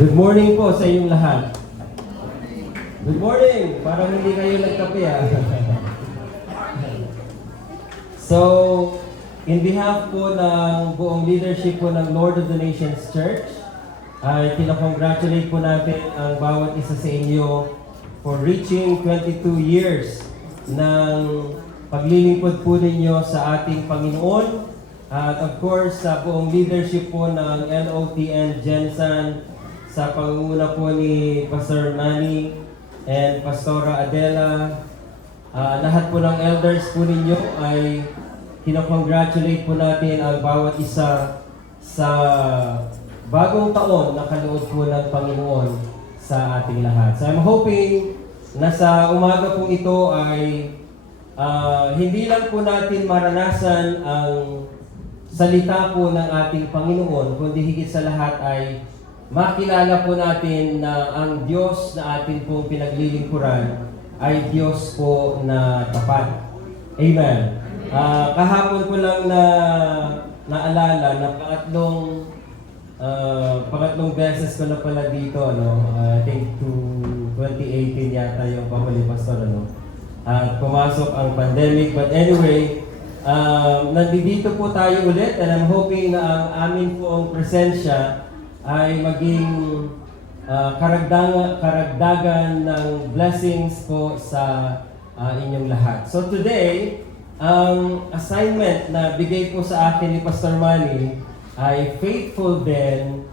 Good morning po sa inyong lahat. Good morning! Parang hindi kayo nagkape So, in behalf po ng buong leadership po ng Lord of the Nations Church, ay kinakongratulate po natin ang bawat isa sa inyo for reaching 22 years ng paglilingkod po ninyo sa ating Panginoon. At of course, sa buong leadership po ng LOTN Gensan, sa pangunguna po ni Pastor Manny and Pastora Adela, lahat po ng elders po ninyo ay kinakongratulate po natin ang bawat isa sa bagong taon na kaloob po ng Panginoon sa ating lahat. So I'm hoping na sa umaga po ito ay hindi lang po natin maranasan ang salita po ng ating Panginoon, kundi higit sa lahat ay makilala po natin na ang Diyos na atin pong pinaglilingkuran ay Diyos po na tapat. Amen. Kahapon ko lang naalala na pangatlong beses ko na pala dito, I think to 2018 yata yung pahuli pastor, at pumasok ang pandemic. But anyway, nandito po tayo ulit, and I'm hoping na ang amin poong presensya ay maging karagdagan ng blessings po sa inyong lahat. So today, ang assignment na bigay po sa akin ni Pastor Manny ay faithful then,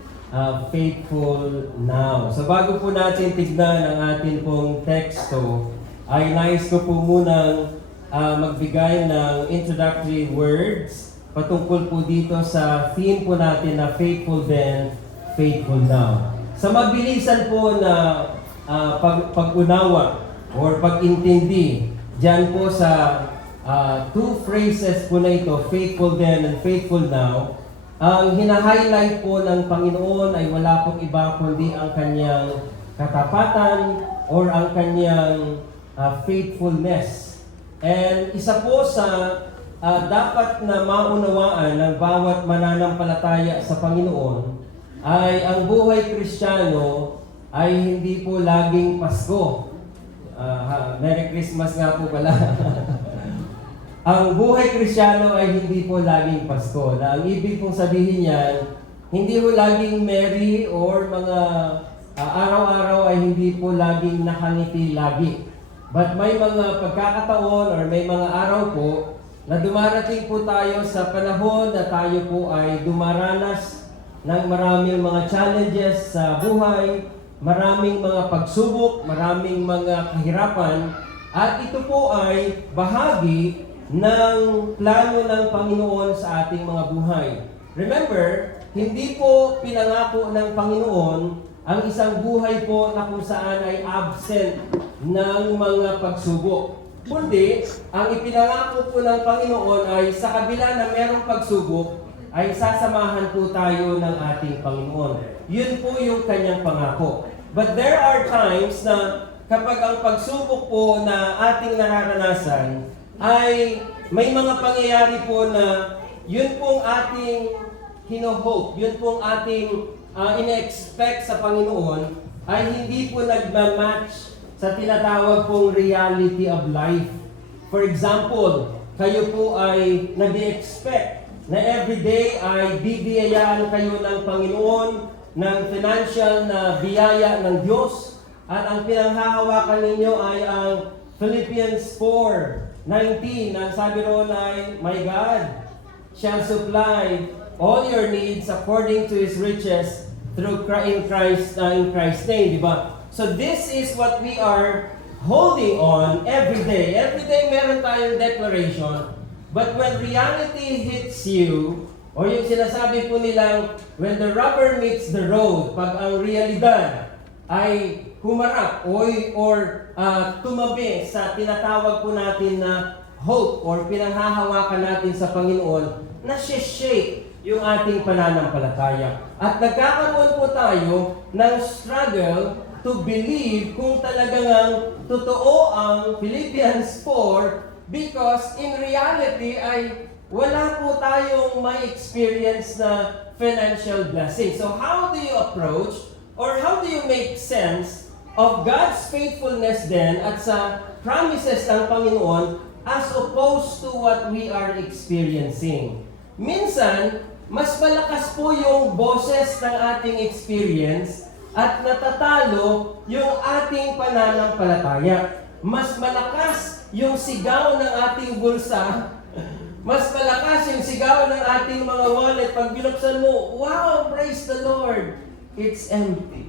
faithful now. So bago po natin tignan ang atin pong teksto, ay nais ko po munang magbigay ng introductory words patungkol po dito sa theme po natin na faithful then, faithful now. Sa mabilisan po na pag-unawa or pag-intindi dyan po sa two phrases po na ito, faithful then and faithful now, ang hina-highlight po ng Panginoon ay wala pong iba kundi ang kanyang katapatan or ang kanyang faithfulness. And isa po sa dapat na maunawaan ng bawat mananampalataya sa Panginoon ay ang buhay Kristiyano ay hindi po laging Pasko. Merry Christmas nga po pala. Ang buhay Kristiyano ay hindi po laging Pasko. Na ang ibig pong sabihin niyan, hindi po laging merry or mga araw-araw ay hindi po laging nakangiti lagi. But may mga pagkakataon or may mga araw po na dumarating po tayo sa panahon na tayo po ay dumaranas ng maraming mga challenges sa buhay, maraming mga pagsubok, maraming mga kahirapan, at ito po ay bahagi ng plano ng Panginoon sa ating mga buhay. Remember, hindi po pinangako ng Panginoon ang isang buhay po na kung saan ay absent ng mga pagsubok. Kundi, ang ipinangako po ng Panginoon ay sa kabila na merong pagsubok, ay sasamahan po tayo ng ating Panginoon. Yun po yung kanyang pangako. But there are times na kapag ang pagsubok po na ating nararanasan ay may mga pangyayari po na yun pong ating hino-hope, yun pong ating ina-expect sa Panginoon ay hindi po nagmamatch sa tinatawag pong reality of life. For example, kayo po ay nag-expect na everyday ay bibiyayaan kayo ng Panginoon ng financial na biyaya ng Diyos, at ang pinanghahawakan ninyo ay ang Philippians 4:19, na sabi roon ay, "My God shall supply all your needs according to His riches through in Christ's name," di ba? So this is what we are holding on every day. Every day meron tayong declaration. But when reality hits you, o yung sinasabi po nilang, when the rubber meets the road, pag ang realidad ay humarap or tumabi sa tinatawag po natin na hope or pinanghahawakan natin sa Panginoon, na-shake yung ating pananampalataya. At nagkakaroon po tayo ng struggle to believe kung talagang totoo ang Philippians 4, because in reality ay wala po tayong may experience na financial blessing. So how do you approach or how do you make sense of God's faithfulness then at sa promises ng Panginoon as opposed to what we are experiencing? Minsan, mas malakas po yung boses ng ating experience at natatalo yung ating pananampalataya. Mas malakas yung sigaw ng ating bulsa. Mas malakas yung sigaw ng ating mga wallet. Pag binuksan mo, wow, praise the Lord. It's empty.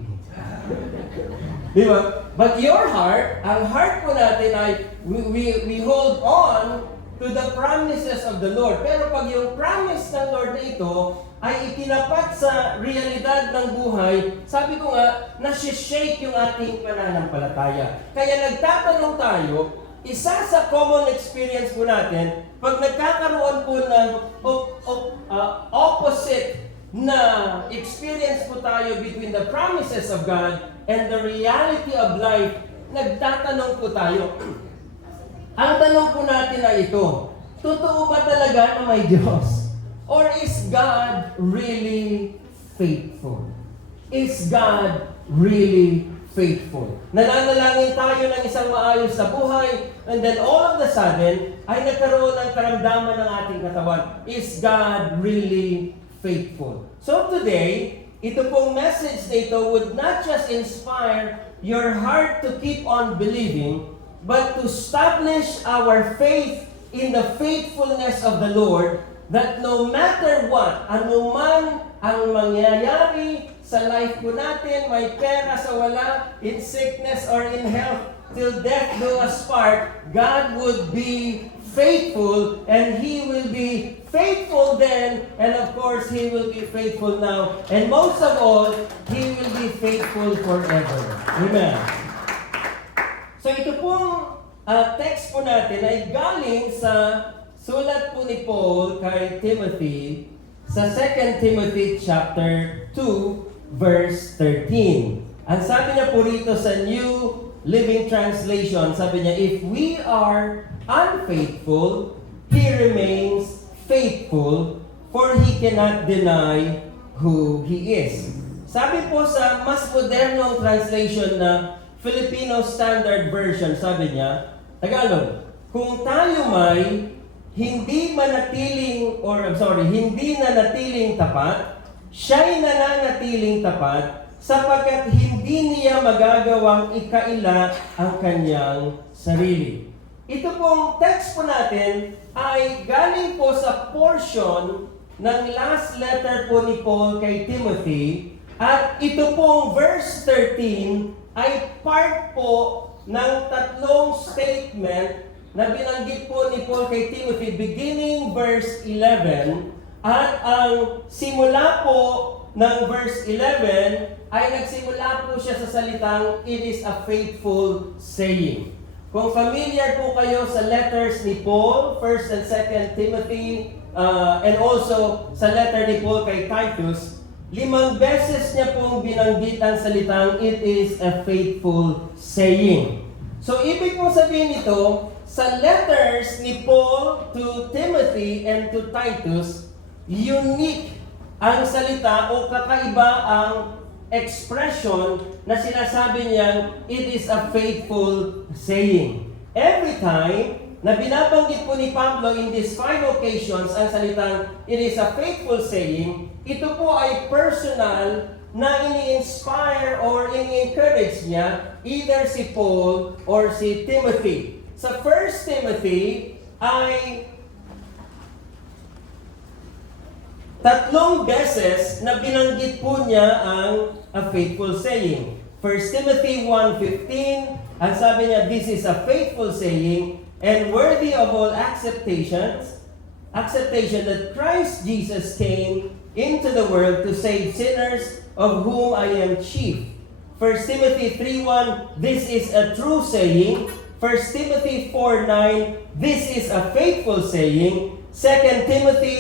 Di ba? But your heart, ang heart po natin ay, we hold on to the promises of the Lord. Pero pag yung promise ng Lord na ito ay itinapat sa realidad ng buhay, sabi ko nga, nasi-shake yung ating pananampalataya. Kaya nagtatanong tayo, isa sa common experience po natin, pag nagkakaroon po ng opposite na experience po tayo between the promises of God and the reality of life, nagtatanong po tayo. Ang tanong po natin ay ito, totoo ba talaga na may Diyos? Or is God really faithful? Is God really faithful? Nananalangin tayo ng isang maayos na buhay, and then all of a sudden, ay nagkaroon ng karamdaman ng ating katawan. Is God really faithful? So today, ito pong message na ito would not just inspire your heart to keep on believing, but to establish our faith in the faithfulness of the Lord, that no matter what, anuman ang mangyayari sa life po natin, may pera sa wala, in sickness or in health, till death do us part, God would be faithful, and He will be faithful then, and of course, He will be faithful now, and most of all, He will be faithful forever. Amen. So ito pong text po natin ay galing sa sulat po ni Paul kay Timothy sa 2 Timothy chapter 2 verse 13. Ang sabi niya po rito sa New Living Translation, sabi niya, if we are unfaithful, He remains faithful, for He cannot deny who He is. Sabi po sa mas modernong translation na Filipino Standard Version, sabi niya, Tagalog, kung tayo may hindi nanatiling tapat, siya'y nananatiling tapat sapagkat hindi niya magagawang ikaila ang kanyang sarili. Ito pong text po natin ay galing po sa portion ng last letter po ni Paul kay Timothy, at ito pong verse 13 ay part po ng tatlong statement na binanggit po ni Paul kay Timothy beginning verse 11, at ang simula po ng verse 11 ay nagsimula po siya sa salitang, it is a faithful saying. Kung familiar po kayo sa letters ni Paul, 1 and 2 Timothy, and also sa letter ni Paul kay Titus, 5 beses niya pong binanggit ang salitang, it is a faithful saying. So, ibig pong sabihin nito, sa letters ni Paul to Timothy and to Titus, unique ang salita o kakaiba ang expression na sinasabi niyang, it is a faithful saying. Every time na binabanggit po ni Pablo in these 5 occasions ang salitang, it is a faithful saying, ito po ay personal na ini-inspire or ini-encourage niya either si Paul or si Timothy. Sa 1 Timothy ay 3 beses na binanggit po niya ang a faithful saying. 1 Timothy 1:15, ang sabi niya, this is a faithful saying and worthy of all acceptation that Christ Jesus came into the world to save sinners, of whom I am chief. 1 Timothy 3:1, this is a true saying. 1 Timothy 4:9, this is a faithful saying. 2 Timothy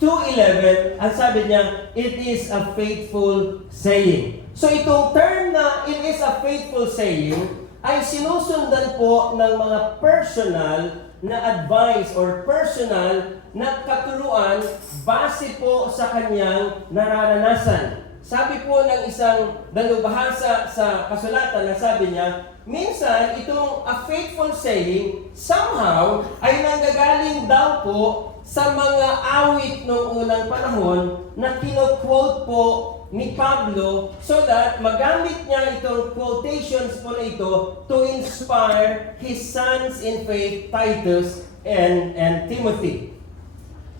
2:11, ang sabi niya, it is a faithful saying. So itong term na it is a faithful saying ay sinusundan po ng mga personal na advice or personal na katuruan base po sa kanyang nararanasan. sabi po ng isang dalubhasa sa kasulatan na sabi niya, minsan itong a faithful saying somehow ay nanggagaling daw po sa mga awit noong unang panahon na kino-quote po ni Pablo so that magamit niya itong quotations po na ito to inspire his sons in faith, Titus and Timothy.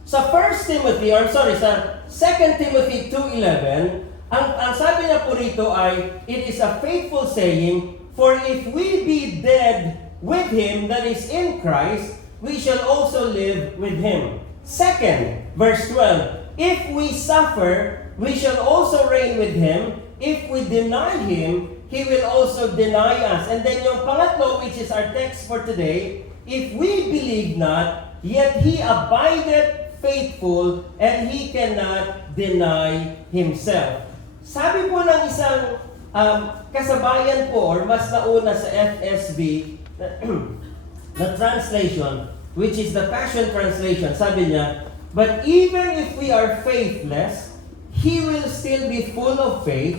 Sa 1 Timothy, sa 2 Timothy 2:11, ang sabi niya po rito ay, it is a faithful saying, for if we be dead with Him that is in Christ, we shall also live with Him. Second, verse 12, if we suffer, we shall also reign with Him. If we deny Him, He will also deny us. And then yung pangatlo, which is our text for today, if we believe not, yet He abideth faithful, and He cannot deny Himself. Sabi po ng isang kasabayan po, or mas nauna sa FSB, the translation, which is the Passion Translation, sabi niya, but even if we are faithless, He will still be full of faith,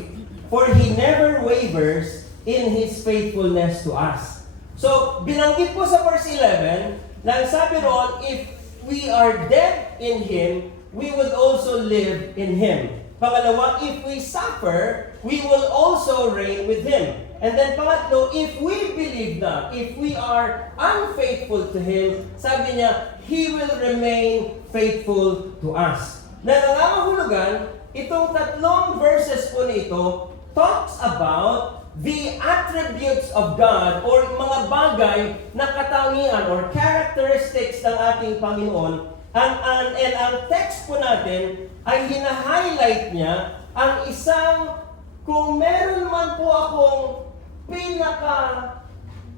for He never wavers in His faithfulness to us. So, binanggit po sa verse 11, na sabi roon, if we are dead in Him, we will also live in Him. Pangalawa, if we suffer, we will also reign with Him. And then pangatlo, if we believe not, if we are unfaithful to Him, sabi niya, He will remain faithful to us. Na nangangahulugan, itong tatlong verses po nito talks about the attributes of God or mga bagay na katangian or characteristics ng ating Panginoon. And ang text po natin ay hina-highlight niya ang isang, kung meron man po akong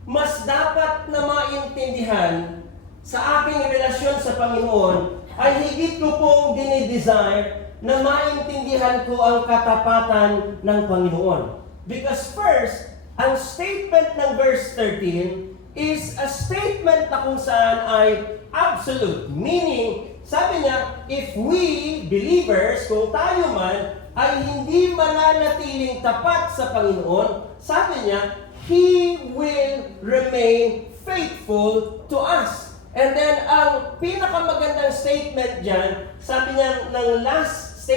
mas dapat na maintindihan sa aking relasyon sa Panginoon, ay higit ko pong dinidesire na maintindihan ko ang katapatan ng Panginoon. Because first, ang statement ng verse 13 is a statement na kung saan ay absolute. Meaning, sabi niya, if we, believers, kung tayo man, ay hindi mananatiling tapat sa Panginoon, sabi niya, He will remain faithful to us. And then, ang pinakamagandang statement dyan, sabi niya ng last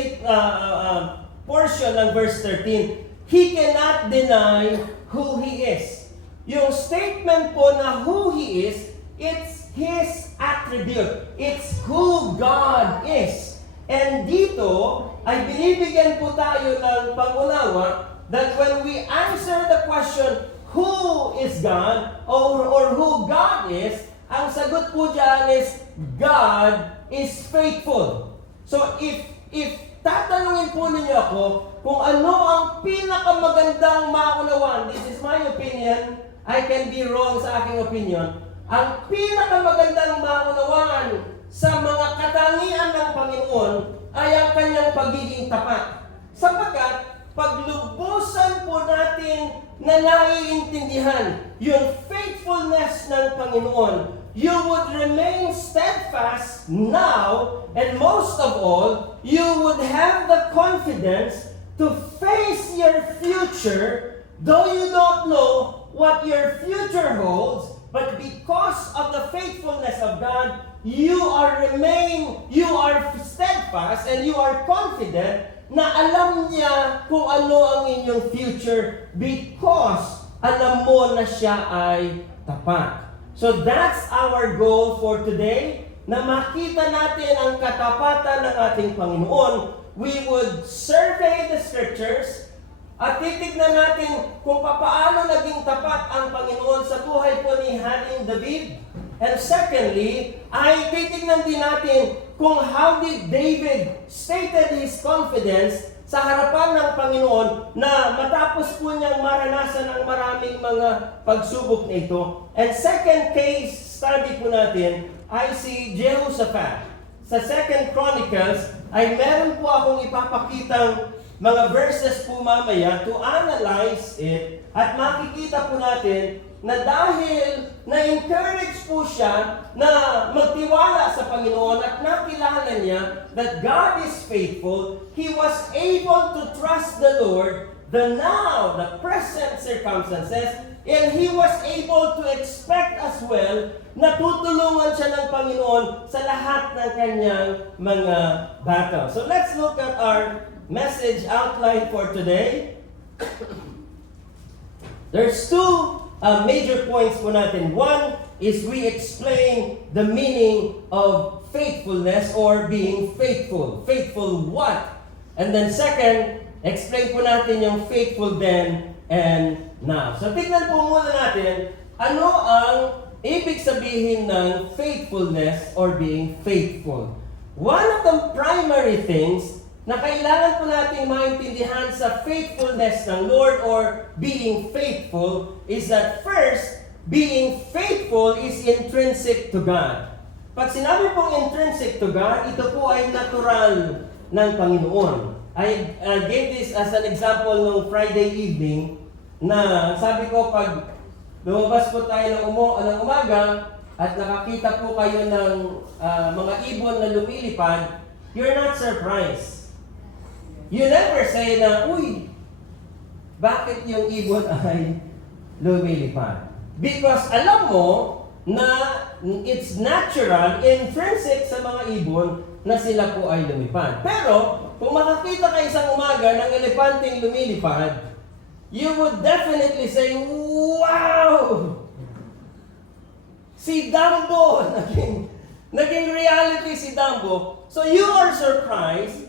portion ng verse 13, He cannot deny who He is. Yung statement po na who He is, it's His attribute. It's who God is. And dito, ay binibigyan po tayo ng pangunawa that when we answer the question, who is God, or who God is, ang sagot po dyan is, God is faithful. So if tatanungin po ninyo ako kung ano ang pinakamagandang maunawaan, this is my opinion, I can be wrong sa aking opinion, ang pinakamagandang maunawaan sa mga katangian ng Panginoon ay ang kanyang pagiging tapat. Sapagkat paglubusan po natin na naiintindihan yung faithfulness ng Panginoon, you would remain steadfast now, and most of all, you would have the confidence to face your future, though you don't know what your future holds, but because of the faithfulness of God, you are steadfast and you are confident na alam niya kung ano ang inyong future because alam mo na siya ay tapat. So that's our goal for today, na makita natin ang katapatan ng ating Panginoon. We would survey the scriptures at titignan natin kung paano naging tapat ang Panginoon sa buhay po ni Haring David. And secondly, ay titignan din natin kung how did David stated his confidence sa harapan ng Panginoon na matapos po niyang maranasan ang maraming mga pagsubok na ito. And second case study po natin ay si Jehoshaphat. Sa 2 Chronicles ay meron po akong ipapakitang mga verses po mamaya to analyze it at makikita po natin na dahil na-encourage po siya na magtiwala sa Panginoon at nakilala niya that God is faithful, he was able to trust the Lord, the present circumstances, and he was able to expect as well na tutulungan siya ng Panginoon sa lahat ng kanyang mga battle. So let's look at our message outline for today. There's two major points po natin. One is we explain the meaning of faithfulness or being faithful. Faithful what? And then second, explain po natin yung faithful then and now. So tignan po muna natin ano ang ibig sabihin ng faithfulness or being faithful. One of the primary things na kailangan po nating maintindihan sa faithfulness ng Lord or being faithful is that first, being faithful is intrinsic to God. Pag sinabi pong intrinsic to God, ito po ay natural ng Panginoon. I gave this as an example nung Friday evening na sabi ko pag lumabas po tayo ng umaga at nakakita po kayo ng mga ibon na lumilipad, you're not surprised. You never say na, uy, bakit yung ibon ay lumilipad? Because alam mo na it's natural, intrinsic sa mga ibon na sila po ay lumipad. Pero, kung makakita ka isang umaga ng elepanteng lumilipad, you would definitely say, wow! Si Dumbo! Naging reality si Dumbo. So you are surprised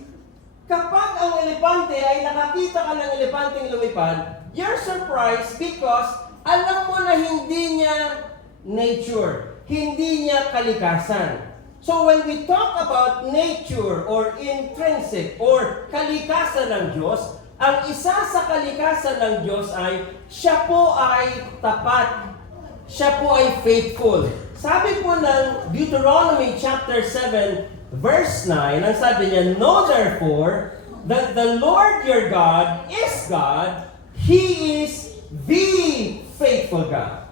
kapag ang elepante ay nakakita ka ng elepanteng lumipad, you're surprised because alam mo na hindi niya nature, hindi niya kalikasan. So when we talk about nature or intrinsic or kalikasan ng Diyos, ang isa sa kalikasan ng Diyos ay siya po ay tapat, siya po ay faithful. Sabi po ng Deuteronomy chapter 7, Verse 9, ang sabi niya, know therefore that the Lord your God is God, He is the faithful God.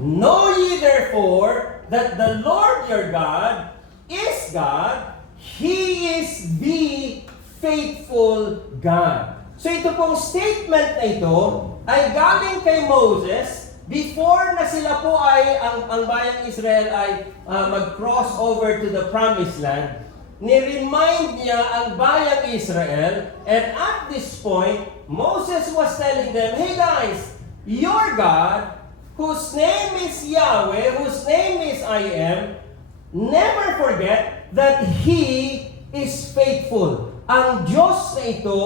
Know ye therefore that the Lord your God is God, He is the faithful God. So ito pong statement na ito ay galing kay Moses before na sila po ay, ang bayang Israel ay mag-cross over to the promised land, ni-remind niya ang bayang Israel, and at this point, Moses was telling them, hey guys, your God, whose name is Yahweh, whose name is I am, never forget that He is faithful. Ang Diyos na ito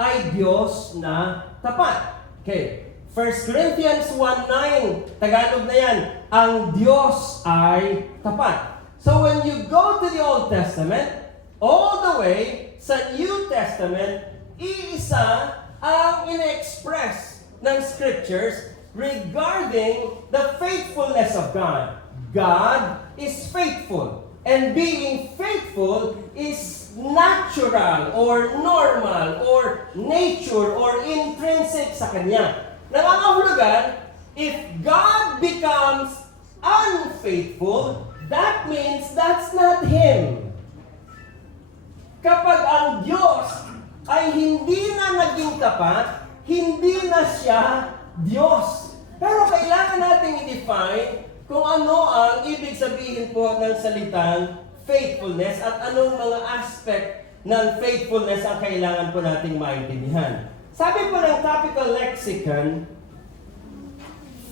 ay Diyos na tapat. Okay. 1 Corinthians 1:9, Tagalog na yan, ang Diyos ay tapat. So when you go to the Old Testament, all the way sa New Testament, iisa ang ina-express ng Scriptures regarding the faithfulness of God. God is faithful. And being faithful is natural or normal or nature or intrinsic sa Kanya. Nangangahulugan, if God becomes unfaithful, that means that's not Him. Kapag ang Diyos ay hindi na naging tapat, hindi na siya Diyos. Pero kailangan natin i-define kung ano ang ibig sabihin po ng salitang faithfulness at anong mga aspect ng faithfulness ang kailangan po nating maintindihan. Sabi po ng Topical Lexicon,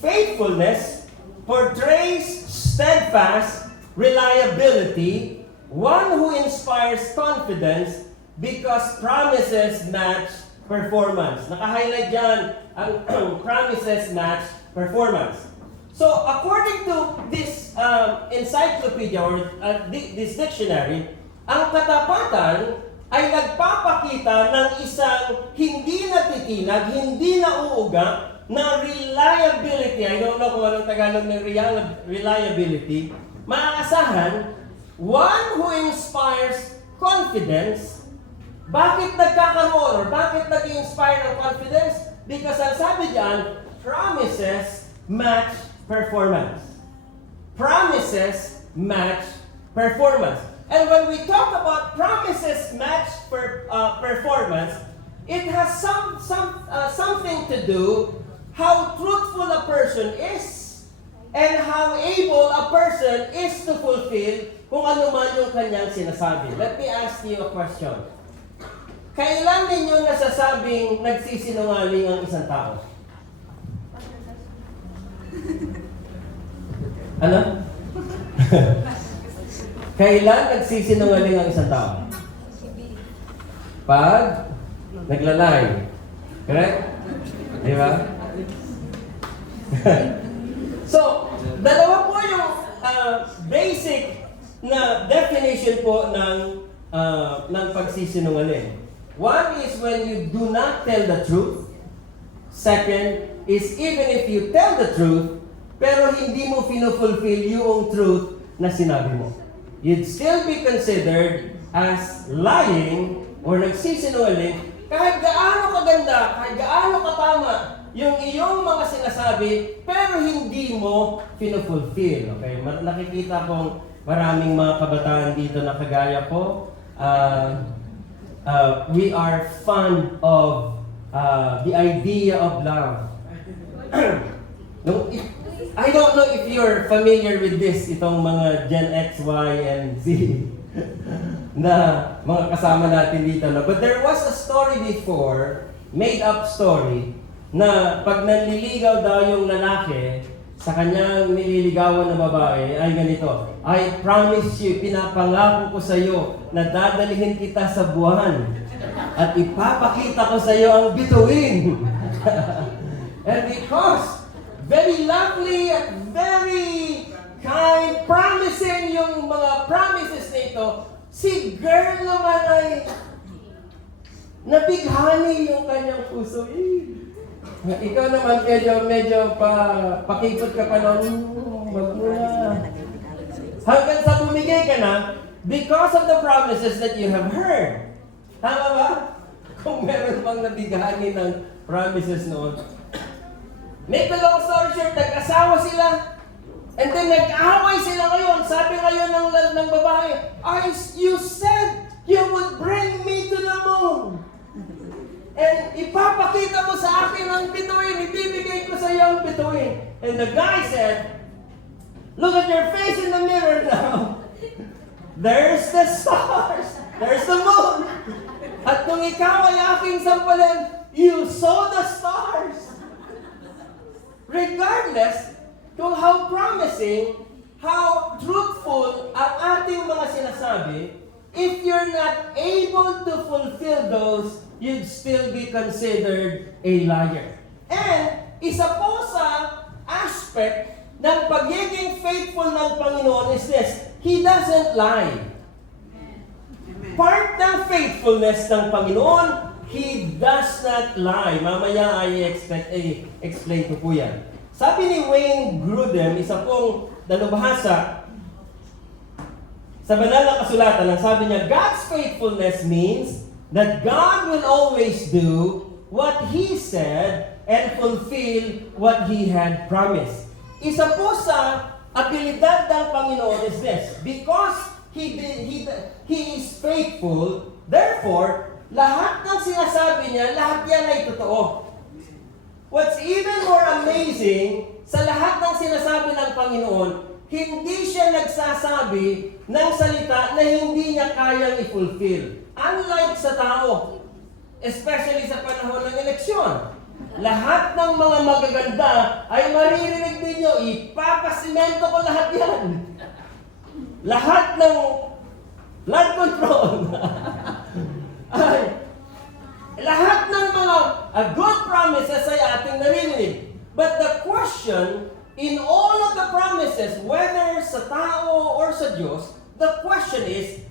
faithfulness portrays steadfast reliability, one who inspires confidence because promises match performance. Naka-highlight dyan ang promises match performance. So, according to this encyclopedia or this dictionary, ang katapatan ay nagpapakita ng isang hindi natitinag, hindi nauuga na reliability. I don't know kung anong Tagalog ng reliability. Maaasahan, one who inspires confidence. Bakit nagkakaroon or bakit nag-inspire ng confidence? Because ang sabi diyan, promises match performance. Promises match performance. And when we talk about promises match performance, it has something to do how truthful a person is and how able a person is to fulfill kung ano man yung kanyang sinasabi. Let me ask you a question. Kailan ninyo nasasabing nagsisinungaling ang isang tao? Ano? Kailan nagsisinungaling ang isang tao? Pag naglalay. Correct? Di ba? So, dalawa po yung basic na definition po ng pagsisinungaling. One is when you do not tell the truth. Second is even if you tell the truth, pero hindi mo fulfill yung truth na sinabi mo. You'd still be considered as lying or nagsisinungaling kahit gaano kaganda, kahit gaano katama yung iyong mga sinasabi, pero hindi mo fulfill. Okay? Nakikita kong maraming mga kabataan dito na kagaya ko. We are fond of the idea of love. I don't know if you're familiar with this, itong mga Gen X, Y, and Z na mga kasama natin dito. But there was a story before, made-up story, na pag nanliligaw daw yung lalaki sa kanyang nililigawan na babae, ay ganito, I promise you, pinapangako ko sa iyo na dadalhin kita sa buwan at ipapakita ko sa iyo ang bituin. And because very lovely at very kind, promising yung mga promises nito, si girl naman ay nabighani yung kanyang puso. Ikaw naman medyo pakipot ka pa noon, wag mo na. Hanggang sa bumigay ka na, because of the promises that you have heard. Tama ba? Kung meron bang nabighani ng promises noon. Make the long story short, nag-asawa sila. And then nag-away sila ngayon. Sabi ngayon ng babae, you said you would bring me to the moon. And ipapakita mo sa akin ang bituin. Ibibigay ko sa iyo ang bituin. And the guy said, look at your face in the mirror now. There's the stars. There's the moon. At kung ikaw ay aking sampalin, you saw the stars. Regardless kung how promising, how truthful ang ating mga sinasabi, if you're not able to fulfill those, you'd still be considered a liar. And isa po sa aspect ng pagiging faithful ng Panginoon is this, He doesn't lie. Part ng faithfulness ng Panginoon, He does not lie. Mamaya ay explain ko po yan. Sabi ni Wayne Grudem, isa pong dalubhasa sa banal na kasulatan, ang sabi niya, God's faithfulness means that God will always do what He said and fulfill what He had promised. Isa po sa abilidad ng Panginoon is this, because He is faithful, therefore, lahat ng sinasabi niya, lahat yan ay totoo. What's even more amazing, sa lahat ng sinasabi ng Panginoon, hindi siya nagsasabi ng salita na hindi niya kayang i-fulfill. Unlike sa tao, especially sa panahon ng eleksyon, lahat ng mga magaganda ay maririnig ninyo, ipapasimento ko lahat yan. Lahat ng flood control, ay, lahat ng mga good promises ay ating narinig. But the question, in all of the promises, whether sa tao or sa Diyos, the question is,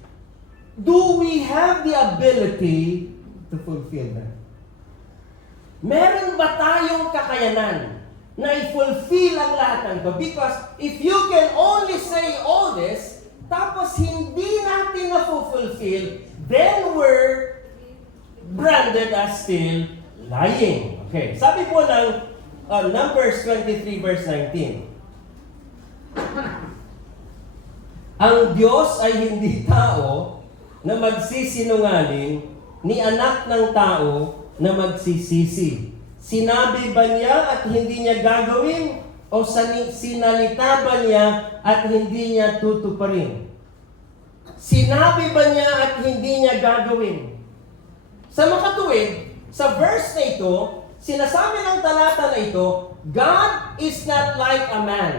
do we have the ability to fulfill them? Meron ba tayong kakayanan na i-fulfill ang lahat ng ito? Because if you can only say all this, tapos hindi natin na-fulfill, then we're branded as still lying. Okay, sabi po ng Numbers 23 verse 19, Ang Diyos ay hindi tao na magsisinungaling, ni anak ng tao na magsisisi. Sinabi ba niya at hindi niya gagawin? O sinalita ba niya at hindi niya tutuparin? Sinabi ba niya at hindi niya gagawin? Sa makatuwid, sa verse na ito, sinasabi ng talata na ito, God is not like a man.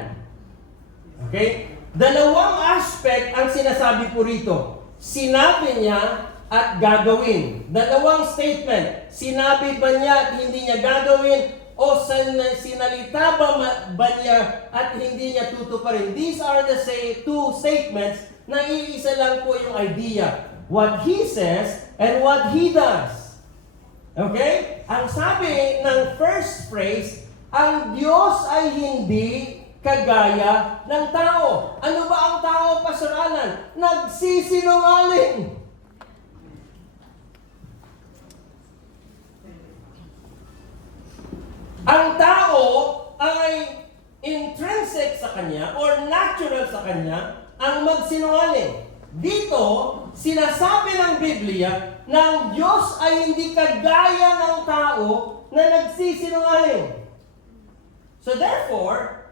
Okay? Dalawang aspect ang sinasabi po rito. Sinabi niya at gagawin. Dalawang statement. Sinabi ba niya at hindi niya gagawin? O sinalita ba niya at hindi niya tutuparin? These are the two statements na iisa lang po yung idea. What He says and what He does. Okay? Ang sabi ng first phrase, ang Diyos ay hindi kagaya ng tao. Ano ba ang tao, Pastor Alan? Nagsisinungaling. Ang tao ay intrinsic sa kanya or natural sa kanya ang magsinungaling. Dito, sinasabi ng Biblia na ang Diyos ay hindi kagaya ng tao na nagsisinungaling. So therefore,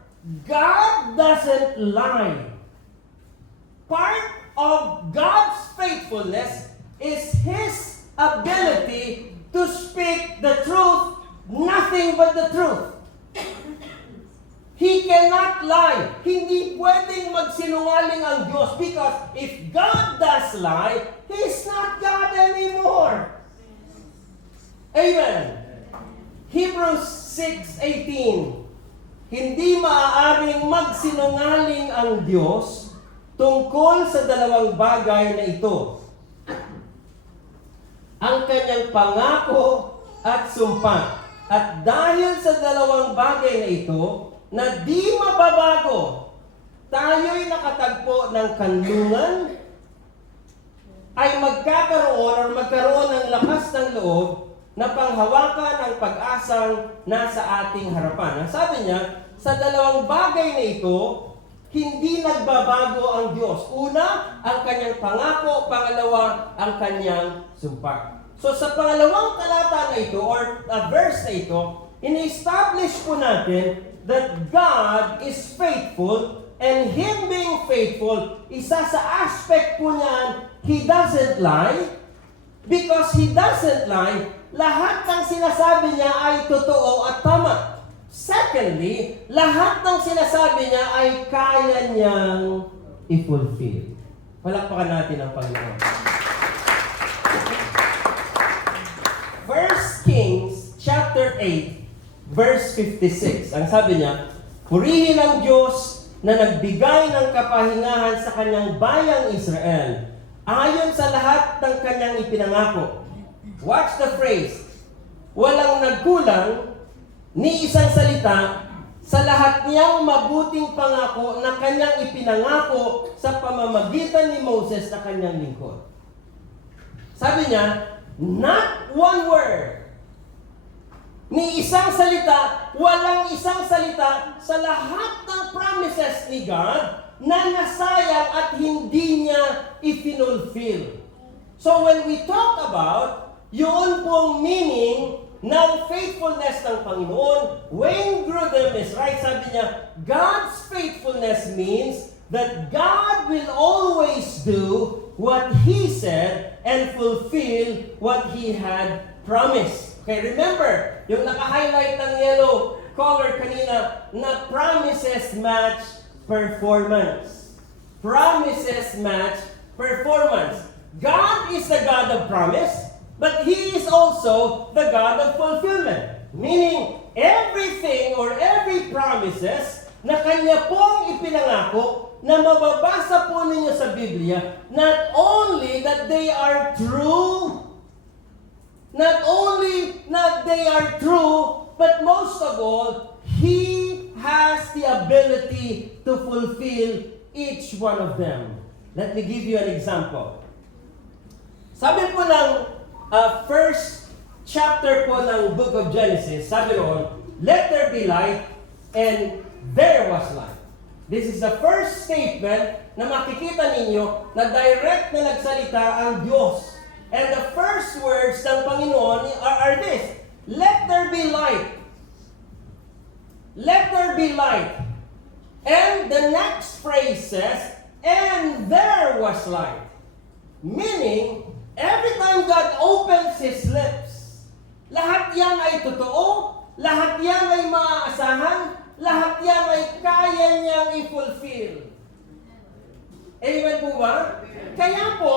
God doesn't lie. Part of God's faithfulness is His ability to speak the truth, nothing but the truth. He cannot lie. Hindi pwedeng magsinungaling ang Diyos because if God does lie, He's not God anymore. Amen. Hebrews 6:18. Hindi maaaring magsinungaling ang Diyos tungkol sa dalawang bagay na ito. Ang kanyang pangako at sumpa. At dahil sa dalawang bagay na ito, na di mababago, tayo'y nakatagpo ng kanlungan, ay magkaroon ng lakas ng loob na panghawakan ang pag-asang nasa ating harapan. Ang sabi niya, sa dalawang bagay na ito, hindi nagbabago ang Diyos. Una, ang kanyang pangako. Pangalawa, ang kanyang sumpa. So sa pangalawang talata na ito, or verse na ito, in-establish po natin that God is faithful, and Him being faithful, isa sa aspect po niyan, He doesn't lie. Because He doesn't lie, lahat ng sinasabi niya ay totoo at tama. Secondly, lahat ng sinasabi niya ay kaya niyang i-fulfill. Palakpakan natin ang Panginoon. 1 Kings chapter 8, verse 56. Ang sabi niya, purihin ang Diyos na nagbigay ng kapahingahan sa kanyang bayang Israel, ayon sa lahat ng kanyang ipinangako. Watch the phrase. Walang nagkulang ni isang salita sa lahat niyang mabuting pangako na kanyang ipinangako sa pamamagitan ni Moses na kanyang lingkod. Sabi niya, not one word. Ni isang salita, walang isang salita sa lahat ng promises ni God na nasayang at hindi niya i-fulfill. So when we talk about yun pong meaning ng faithfulness ng Panginoon, Wayne Grudem is right, sabi niya, God's faithfulness means that God will always do what He said and fulfill what He had promised. Okay, remember, yung naka-highlight ng yellow color kanina, na promises match performance. Promises match performance. God is the God of promise, but He is also the God of fulfillment. Meaning, everything or every promises na Kanya pong ipinangako, na mababasa po ninyo sa Biblia, not only that they are true, but most of all, He has the ability to fulfill each one of them. Let me give you an example. Sabi po ng first chapter po ng book of Genesis, sabi roon, let there be light, and there was light. This is the first statement na makikita ninyo na direct na nagsalita ang Diyos. And the first words ng Panginoon are this: let there be light. Let there be light. And the next phrase says, and there was light. Meaning, every time God opens His lips, lahat yan ay totoo, lahat yan ay maaasahan, lahat yan ay kaya niyang i-fulfill. Amen po ba? Kaya po,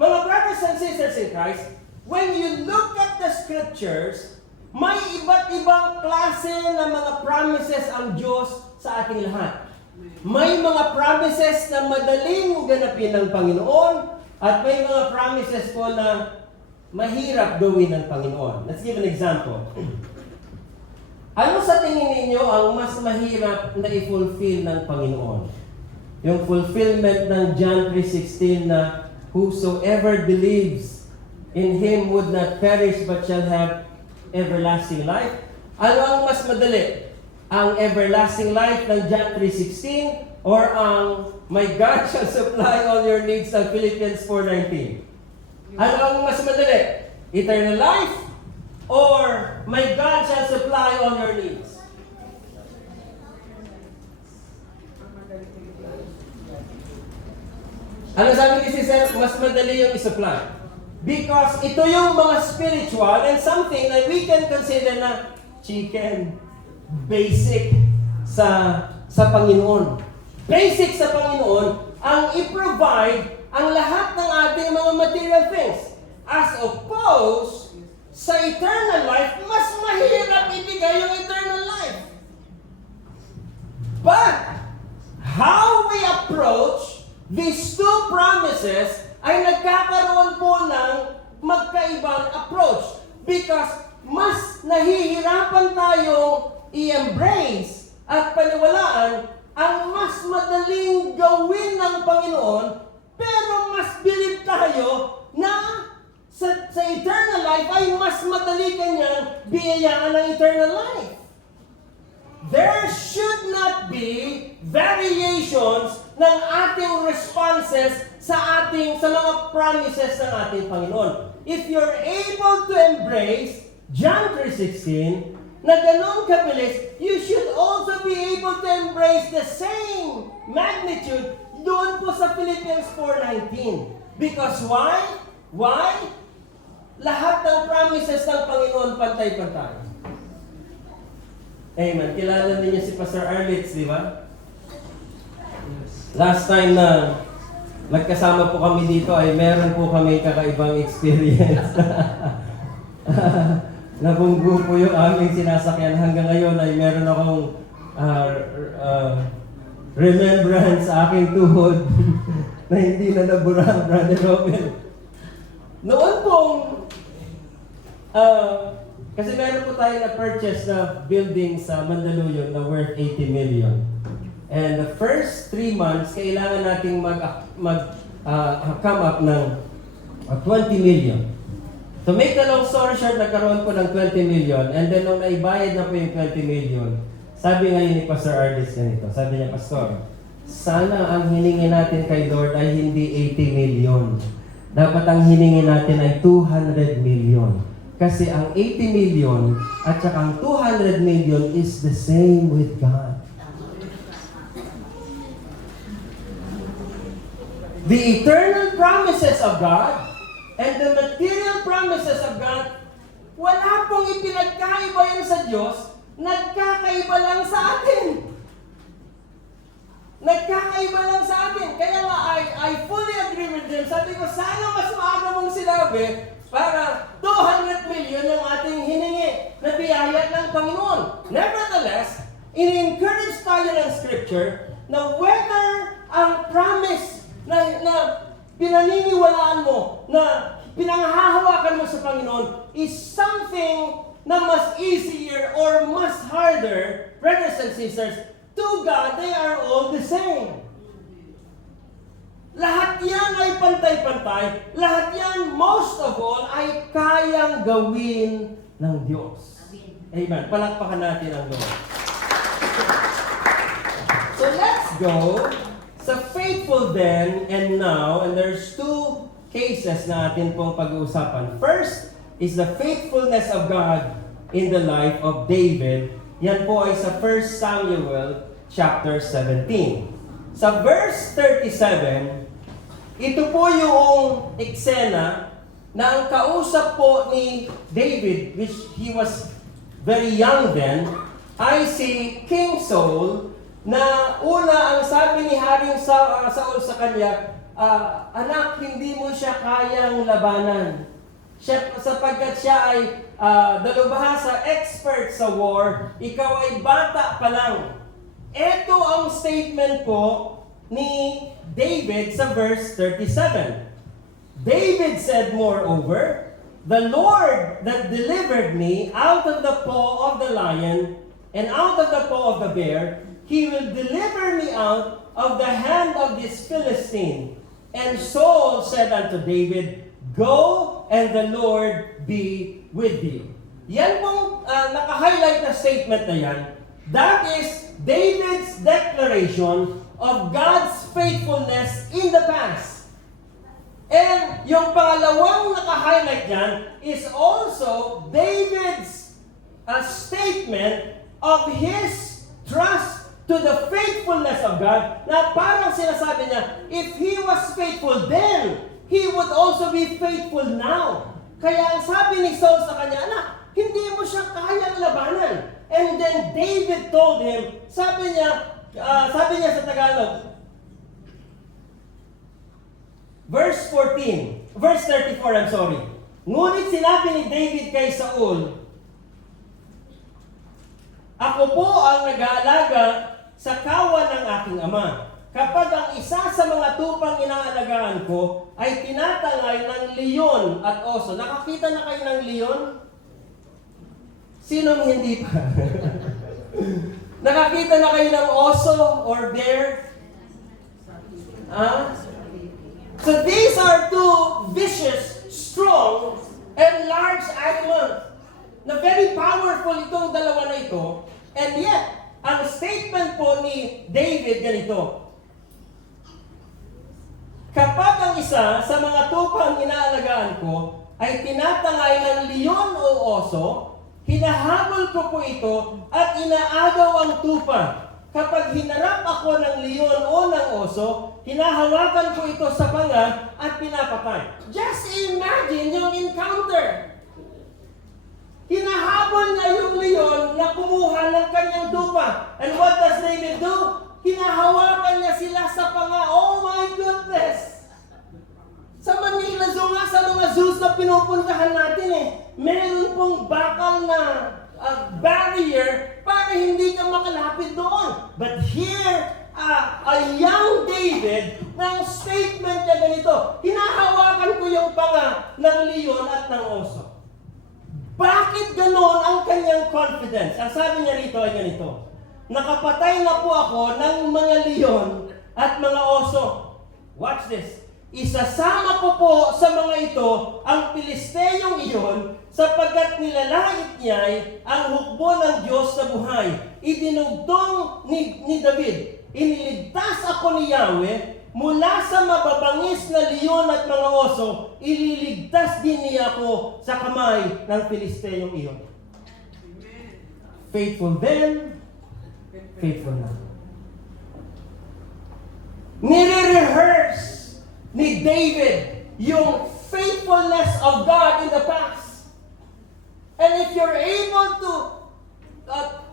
mga brothers and sisters in Christ, when you look at the scriptures, may iba't ibang klase ng mga promises ang Diyos sa ating lahat. May mga promises na madaling ganapin ng Panginoon at may mga promises po na mahirap gawin ng Panginoon. Let's give an example. Ano sa tingin ninyo ang mas mahirap na i-fulfill ng Panginoon? Yung fulfillment ng John 3:16 na whosoever believes in Him would not perish but shall have everlasting life. Ano ang mas madali? Ang everlasting life ng John 3:16 or ang my God shall supply all your needs ng Philippians 4:19? Ano ang mas madali? Eternal life or my God shall supply all your needs? Ano sabi ni Sister? Mas madali yung i-supply. Because ito yung mga spiritual and something that we can consider na chicken, basic sa Panginoon. Basic sa Panginoon ang i-provide ang lahat ng ating mga material things. As opposed sa eternal life, mas mahirap ibigay yung eternal life. But, how we approach these two promises ay nagkakaroon po ng magkaibang approach. Because mas nahihirapan tayong i-embrace at paniwalaan ang mas madaling gawin ng Panginoon, pero mas bilib tayo na sa eternal life ay mas madali kanyang biyayaan ng eternal life. There should not be variations ng ating responses sa mga promises ng ating Panginoon. If you're able to embrace John 3:16, na ganun kabilis, you should also be able to embrace the same magnitude doon po sa Philippians 4:19. Because why? Why? Lahat ng promises ng Panginoon pantay-pantay. Amen. Kilala niyo si Pastor Arlitz, di ba? Last time na nagkasama po kami dito ay meron po kami kakaibang experience. Nabunggo po yung aming sinasakyan. Hanggang ngayon ay meron akong remembrance sa aking tuhod na hindi na nabura, Brother Robin. Noon pong kasi meron po tayo na-purchase na building sa Mandaluyong na worth 80 million. And the first 3 months, kailangan nating come up ng 20 million. To make the long story short, nagkaroon po ng 20 million. And then nung naibayad na po yung 20 million, sabi ngayon ni Pastor Ardis ganito, sabi niya, Pastor, sana ang hiningi natin kay Lord ay hindi 80 million. Dapat ang hiningi natin ay 200 million. Kasi ang 80 million at saka ang 200 million is the same with God. The eternal promises of God and the material promises of God, wala pong ipinagkaiba yun sa Diyos, nagkakaiba lang sa atin. Nagkakaiba lang sa atin. Kaya nga, I fully agree with them. Sabi ko, sana mas maaga mong sinabi para 200 million yung ating hiningi na biyaya ng Panginoon. Nevertheless, in-encourage tayo ng Scripture na whether ang promise na pinaniniwalaan mo, na pinanghahawakan mo sa Panginoon is something na mas easier or mas harder, brothers and sisters, to God, they are all the same. Lahat yan ay pantay-pantay. Lahat yan, most of all, ay kayang gawin ng Diyos. Amen. Palakpakan natin ang Lord. So let's go sa faithful then and now, and there's two cases na atin pong pag-uusapan. First is the faithfulness of God in the life of David. Yan po ay sa 1 Samuel chapter 17. Sa verse 37, ito po yung eksena na ang kausap po ni David, which he was very young then, ay si King Saul, na una ang sabi ni Haring Saul sa kanya, anak, hindi mo siya kayang labanan. Sapagkat siya ay dalubhasa, expert sa war, ikaw ay bata pa lang. Ito ang statement po ni David sa verse 37. David said, moreover, the Lord that delivered me out of the paw of the lion and out of the paw of the bear, He will deliver me out of the hand of this Philistine. And Saul said unto David, go, and the Lord be with you. Yan pong naka-highlight na statement na yan. That is David's declaration of God's faithfulness in the past. And yung pangalawang naka-highlight yan is also David's statement of his trust to the faithfulness of God, na parang sinasabi niya, if He was faithful then, He would also be faithful now. Kaya ang sabi ni Saul sa kanya, anak, hindi mo siya kayang labanan. And then David told him, sabi niya sa Tagalog, verse 34, I'm sorry. Ngunit sinabi ni David kay Saul, ako po ang nag-aalaga sa kawan ng aking ama. Kapag ang isa sa mga tupang inaalagaan ko ay tinatangay ng leon at oso. Nakakita na kayo ng leon? Sinong hindi pa? Nakakita na kayo ng oso or bear? So these are two vicious, strong, and large animals. Na very powerful itong dalawa na ito. And yet, ang statement po ni David ganito, kapag ang isa sa mga tupang inaalagaan ko ay tinatangay ng leon o oso, hinahabol ko po ito at inaagaw ang tupa. Kapag hinarap ako ng leon o ng oso, hinahawakan ko ito sa panga at pinapatay. Just imagine yung encounter. Hinahabol niya yung leon na kumuha ng kanyang tupa. And what does David do? Hinahawakan niya sila sa panga. Oh my goodness! Sa Manila Zoo nga, sa mga zoos na pinupuntahan natin meron pong bakal na barrier para hindi ka makalapit doon. But here, a young David, ng statement niya ganito, hinahawakan ko yung panga ng leon at ng oso. Bakit ganon ang kanyang confidence? Ang sabi niya rito ay ganito, nakapatay na po ako ng mga leon at mga oso. Watch this. Isasama ko po sa mga ito ang Pilisteyong iyon sapagkat nilalait niya'y ang hukbo ng Diyos sa buhay. Idinugtong ni David, iniligtas ako ni Yahweh mula sa mababangis na leon at mga oso, ililigtas din niya ako sa kamay ng Pilisteyong iyon. Faithful then, faithful now. Nire-rehearse ni David yung faithfulness of God in the past. And if you're able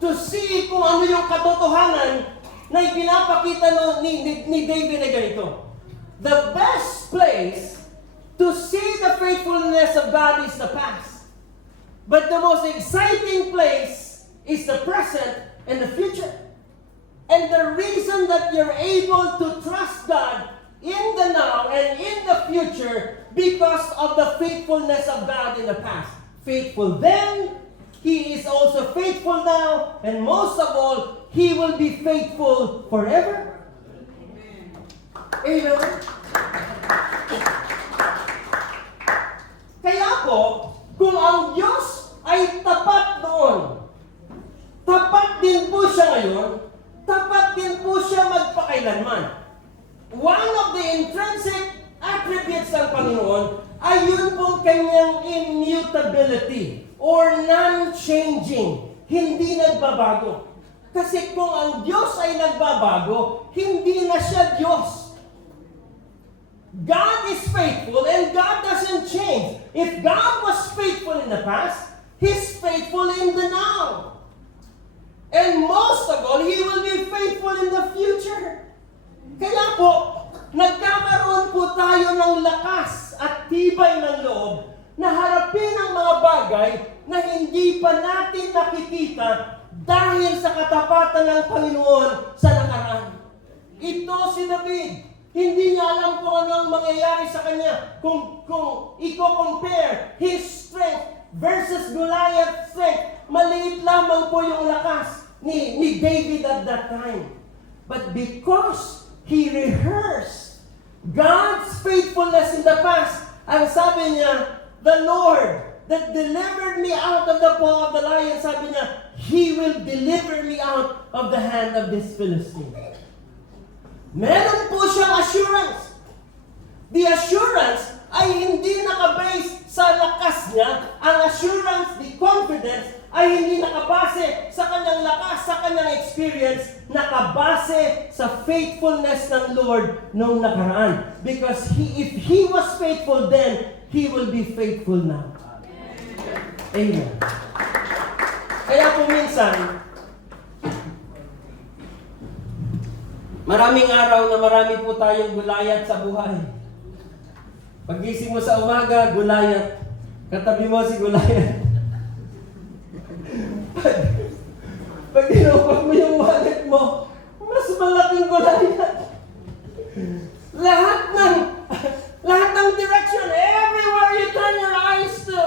to see kung ano yung katotohanan na ipinapakita ni David ay ganito. The best place to see the faithfulness of God is the past. But the most exciting place is the present and the future. And the reason that you're able to trust God in the now and in the future because of the faithfulness of God in the past. Faithful then, He is also faithful now, and most of all, He will be faithful forever. Amen. Kaya po, kung ang Diyos ay tapat noon, tapat din po siya ngayon, tapat din po siya magpakailanman. One of the intrinsic attributes ng Panginoon ay yun pong kanyang immutability or non-changing. Hindi nagbabago. Kasi kung ang Diyos ay nagbabago, hindi na siya Diyos. God is faithful and God doesn't change. If God was faithful in the past, He's faithful in the now. And most of all, He will be faithful in the future. Kaya po, nagkakaroon po tayo ng lakas at tibay ng loob na harapin ang mga bagay na hindi pa natin nakikita dahil sa katapatan ng Panginoon sa nakaraan. Ito si David. Hindi niya alam kung ano ang mangyayari sa kanya. Kung i-compare his strength versus Goliath's strength, maliit lamang po yung lakas ni David at that time. But because he rehearsed God's faithfulness in the past, ang sabi niya, the Lord that delivered me out of the paw of the lion, sabi niya, He will deliver me out of the hand of this Philistine. Meron po siyang assurance. The assurance ay hindi nakabase sa lakas niya. Ang assurance, the confidence, ay hindi nakabase sa kanyang lakas, sa kanyang experience, nakabase sa faithfulness ng Lord noong nakaraan. Because if He was faithful then, He will be faithful now. Amen. Kaya po minsan, maraming araw na marami po tayong gulayat sa buhay. Paggising mo sa umaga, gulayat. Katabi mo si gulayat. Pag tinupag mo yung wallet mo, mas malaking gulayat. Lahat ng direction, everywhere you turn your eyes to,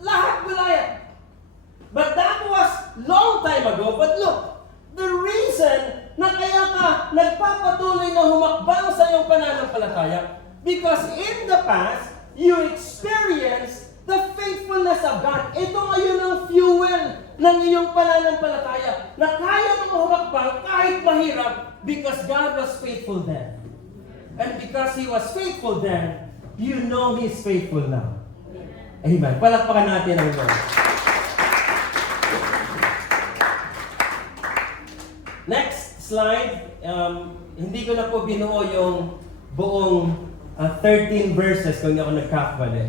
lahat gulayat. But that was long time ago. But look, the reason na kaya ka nagpapatuloy na humakbang sa iyong pananampalataya, because in the past, you experienced the faithfulness of God. Ito ngayon ang fuel ng iyong pananampalataya, na kaya mong humakbang kahit mahirap, because God was faithful then. And because He was faithful then, you know He's faithful now. Amen. Palakpakan natin ang Lord. Next slide. Hindi ko na po binuo yung buong 13 verses kung hindi ako nagkakabali.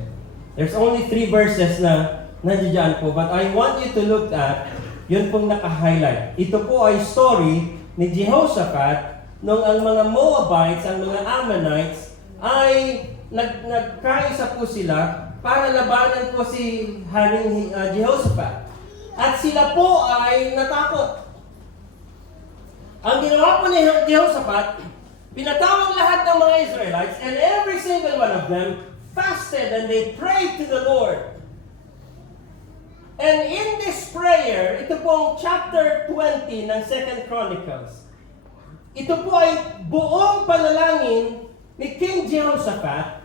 There's only 3 verses na nandiyan po. But I want you to look at yun pong naka-highlight. Ito po ay story ni Jehoshaphat nung ang mga Moabites, ang mga Ammonites ay nagkaisa po sila para labanan po si Haring Jehoshaphat. At sila po ay natakot. Ang ginawa po ni Jehoshaphat, pinatawag lahat ng mga Israelites, and every single one of them fasted and they prayed to the Lord. And in this prayer, ito pong chapter 20 ng 2 Chronicles. Ito po ay buong panalangin ni King Jehoshaphat,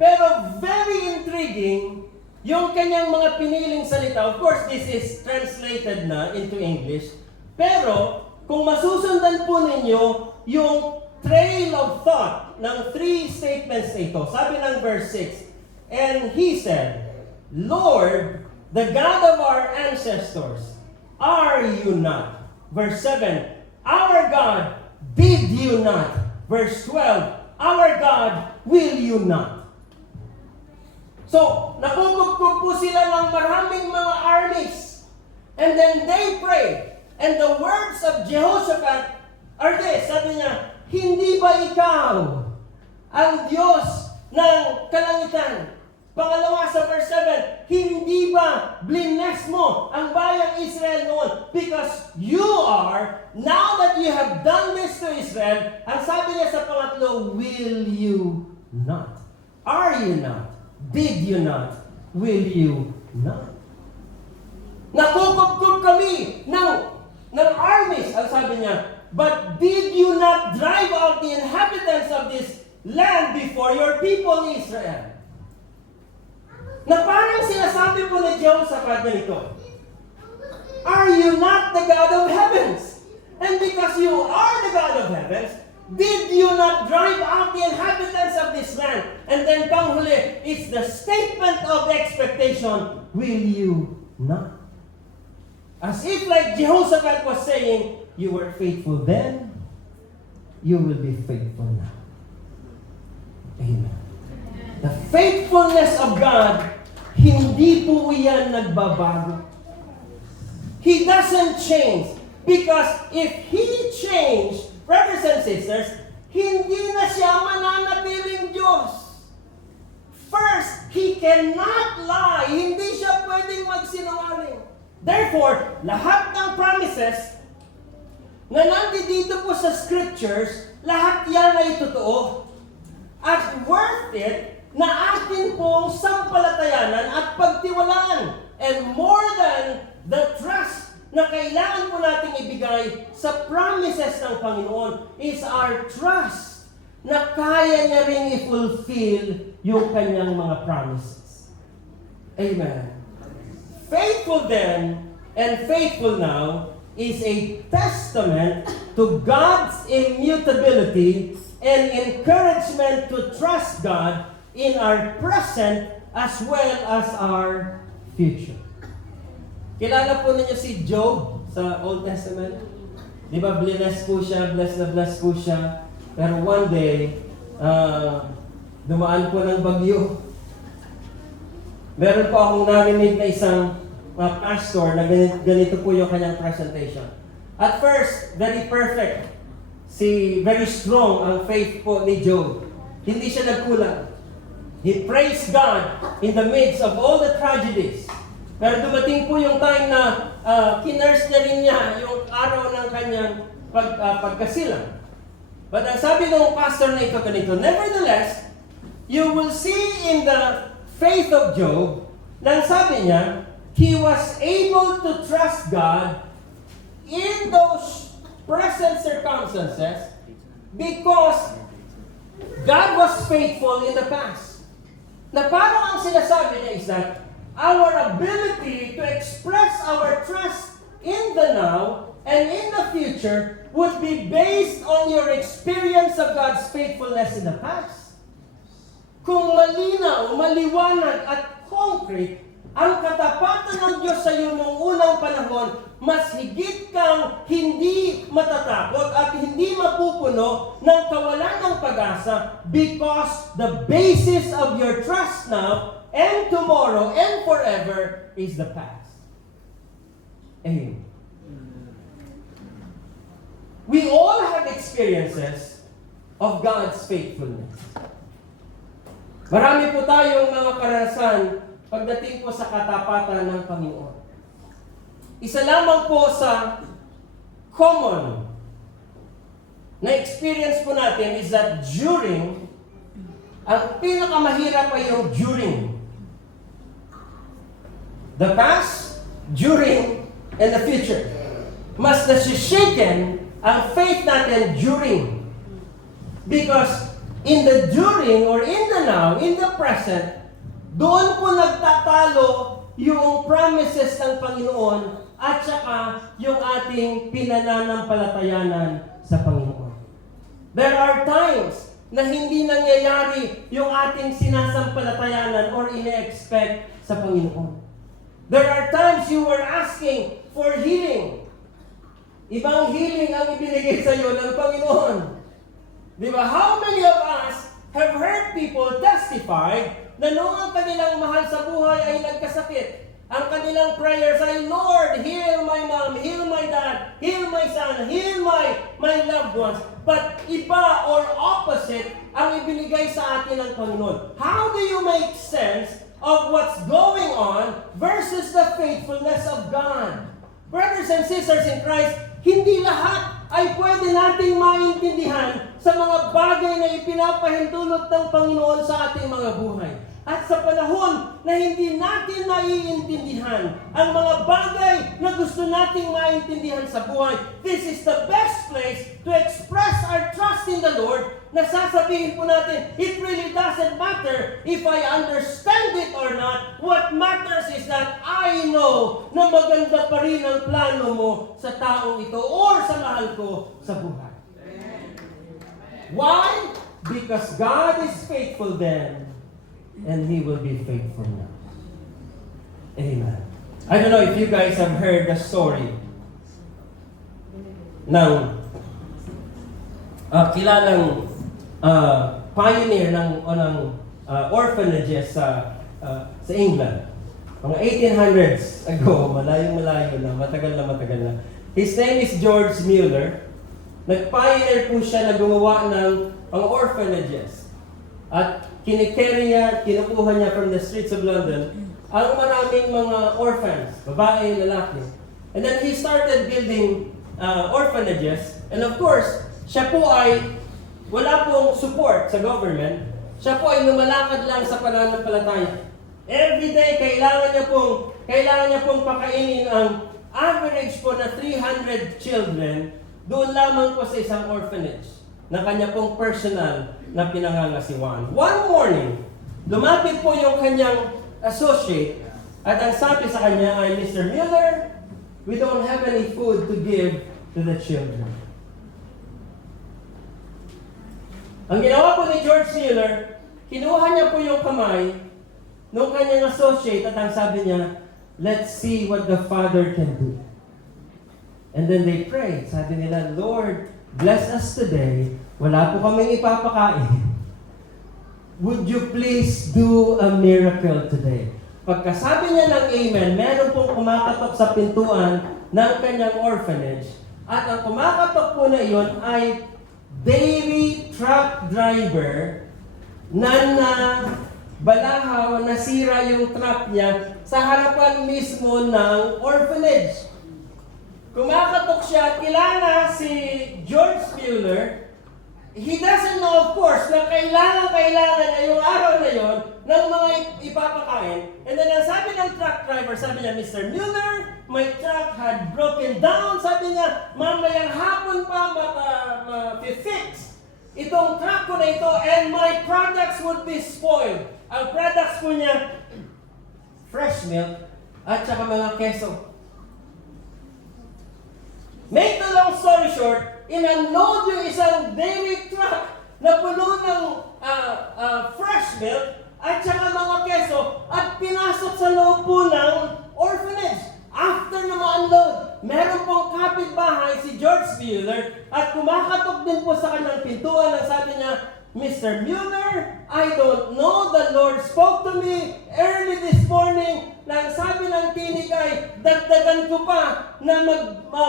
pero very intriguing yung kanyang mga piniling salita. Of course, this is translated na into English, pero kung masusundan po ninyo yung trail of thought ng 3 statements na ito, sabi ng verse 6, and he said, Lord, the God of our ancestors, are you not? Verse 7, our God, did you not? Verse 12, our God, will you not? So, nakukupkup po sila ng maraming mga armies. And then they pray. And the words of Jehoshaphat are this. Sabi niya, hindi ba ikaw ang Diyos ng kalangitan? Pangalawa sa verse 7, hindi ba blines mo ang bayang Israel noon? Because you are, now that you have done this to Israel, ang sabi niya sa pangatlo, will you not? Are you not? Did you not? Will you not? Nakukupkup kami ng armies, ang sabi niya, but did you not drive out the inhabitants of this land before your people Israel? Na parang sinasabi po ni Jehoshaphat ganito, are you not the God of heavens? And because you are the God of heavens, Did you not drive out the inhabitants of this land? And then panghuli, it's the statement of expectation, will you not? As if like Jehoshaphat was saying, you were faithful then, you will be faithful now. Amen. The faithfulness of God, hindi po yan nagbabago. He doesn't change. Because if He changed, brothers and sisters, hindi na siya mananatiling Diyos. First, He cannot lie. Hindi siya pwedeng magsinungaling. Therefore, lahat ng promises na nandito po sa scriptures, lahat yan ay totoo. At worth it na atin pong sampalatayanan at pagtiwalaan. And more than the trust na kailangan po nating ibigay sa promises ng Panginoon is our trust na kaya niya ring i-fulfill yung kanyang mga promises. Amen. Faithful then and faithful now is a testament to God's immutability and encouragement to trust God in our present as well as our future. Kilala po ninyo si Job sa Old Testament? Di ba, blessed na blessed po siya. Pero one day, dumaan po ng bagyo. Meron po akong narinig na isang pastor na ganito po yung kanyang presentation. At first, very perfect. Very strong ang faith po ni Job. Hindi siya nagkulang. He praised God in the midst of all the tragedies. Pero dumating po yung time na kinurse na rin niya yung araw ng kanyang pagkasilang. But ang sabi ng pastor na ito ganito, nevertheless, you will see in the faith of Job, na sabi niya, he was able to trust God in those present circumstances because God was faithful in the past. Na parang ang sinasabi niya is that our ability to express our trust in the now and in the future would be based on your experience of God's faithfulness in the past. Kung malinaw, maliwanag at concrete ang katapatan ng Diyos sa iyo noong unang panahon, mas higit kang hindi matatakot at hindi mapupuno ng kawalan ng pag-asa because the basis of your trust now and tomorrow and forever is the past. Amen. We all have experiences of God's faithfulness. Marami po tayong mga karanasan pagdating po sa katapatan ng Panginoon. Isa lamang po sa common na experience po natin is that during, ang pinakamahirap ay yung during. The past, during, and the future. Mas nasishaken ang faith natin during. Because in the during or in the now, in the present, doon po nagtatalo yung promises ng Panginoon at saka yung ating pinananampalatayanan sa Panginoon. There are times na hindi nangyayari yung ating sinasampalatayanan or ine-expect sa Panginoon. There are times you were asking for healing. Ibang healing ang ibinigay sa iyo ng Panginoon. Di ba? How many of us have heard people testify na noong ang kanilang mahal sa buhay ay nagkasakit, ang kanilang prayers ay, Lord, heal my mom, heal my dad, heal my son, heal my loved ones. But iba or opposite ang ibinigay sa atin ng Panginoon. How do you make sense of what's going on versus the faithfulness of God? Brothers and sisters in Christ, hindi lahat ay pwede nating maintindihan sa mga bagay na ipinapahintulot ng Panginoon sa ating mga buhay. At sa panahon na hindi natin naiintindihan ang mga bagay na gusto nating maintindihan sa buhay, this is the best place to express our trust in the Lord, na sasabihin po natin, it really doesn't matter if I understand it or not. What matters is that I know na maganda pa rin ang plano mo sa taong ito or sa mahal ko sa buhay. Why? Because God is faithful then, and He will be faithful now. Amen. I don't know if you guys have heard the story ng kilalang pioneer ng orphanages sa England. Mga 1800s ago, malayo-malayo na, matagal na. His name is George Mueller. Nag-pioneer po siya na gumawa ng mga orphanages. At kinikerry niya, kinukuha niya from the streets of London, ang maraming mga orphans, babae, lalaki. And then he started building orphanages. And of course, siya po ay wala pong support sa government. Siya po ay lumalakad lang sa pananampalataya. Every day, kailangan niya pong pakainin ang average po na 300 children doon lamang po sa isang orphanage na kanya pong personal na pinangangasiwaan. One morning, lumapit po yung kanyang associate at ang sabi sa kanya ay, Mr. Mueller, we don't have any food to give to the children. Ang ginawa po ni George Mueller, kinuha niya po yung kamay nung kanyang associate at ang sabi niya, let's see what the Father can do. And then they prayed. Sabi nila, Lord, bless us today. Wala po kaming ipapakain. Would you please do a miracle today? Pagkasabi niya ng amen, meron pong kumakatok sa pintuan ng kanyang orphanage. At ang kumakatok po na iyon ay dairy truck driver na balahaw, nasira yung truck niya sa harapan mismo ng orphanage. Kumakatok siya at kilala si George Mueller. He doesn't know, of course, na kailangan na yung araw na yon ng mga ipapakain. And then ang sabi ng truck driver, sabi niya, Mr. Mueller, my truck had broken down. Sabi niya, mamayang hapon pa ma-fix itong truck ko na ito and my products would be spoiled. Ang products po niya, fresh milk at saka mga keso. Make the long story short, in-unload yung isang dairy truck na puno ng fresh milk at saka mga keso at pinasok sa loob po ng orphanage. After na ma-unload, meron pong kapitbahay si George Mueller at kumakatok din po sa kanyang pintuan at sabi niya, Mr. Mueller, I don't know, the Lord spoke to me early this morning na sabi ng tinig ay dagdagan ko pa na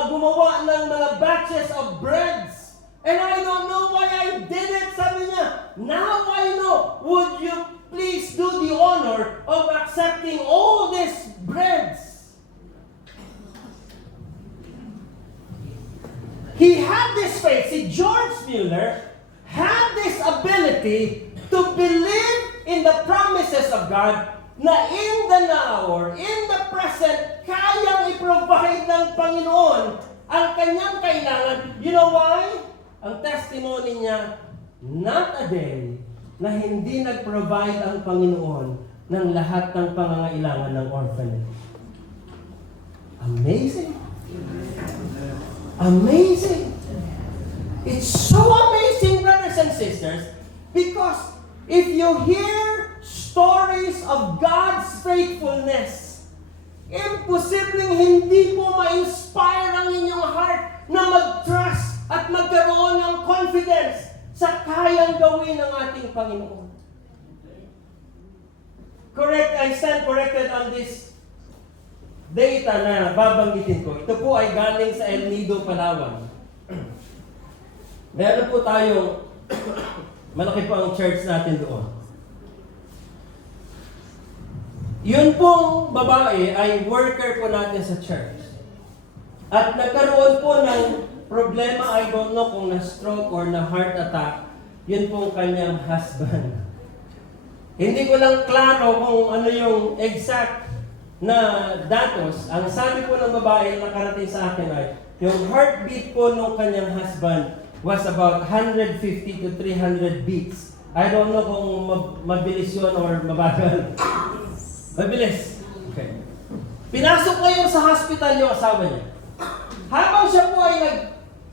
gumawa ng mga batches of breads. And I don't know why I did it, sabi niya. Now I know. Would you please do the honor of accepting all these breads? He had this faith. Si George Mueller had this ability to believe in the promises of God na in the now or in the present, kayang i-provide ng Panginoon ang kanyang kailangan. You know why? Ang testimony niya, not a day na hindi nag-provide ang Panginoon ng lahat ng pangangailangan ng orphanage. Amazing. Amazing. It's so amazing, brothers and sisters, because if you hear stories of God's faithfulness, imposibleng hindi po ma-inspire ang inyong heart na mag-trust at magkaroon ng confidence sa kayang gawin ng ating Panginoon. Correct, I stand corrected on this data na babanggitin ko. Ito po ay galing sa El Nido, Palawan. Meron po tayong malaki po ang church natin doon. Yun pong babae ay worker po natin sa church. At nagkaroon po ng problema, I don't know kung na-stroke or na-heart attack, yun pong kanyang husband. Hindi ko lang klaro kung ano yung exact na datos. Ang sabi po ng babae na nakarating sa akin ay, yung heartbeat po ng kanyang husband was about 150 to 300 beats. I don't know kung mabilis yun or mabagal. Mabilis. Okay. Pinasok ngayon sa hospital yung asawa niya. Habang siya po ay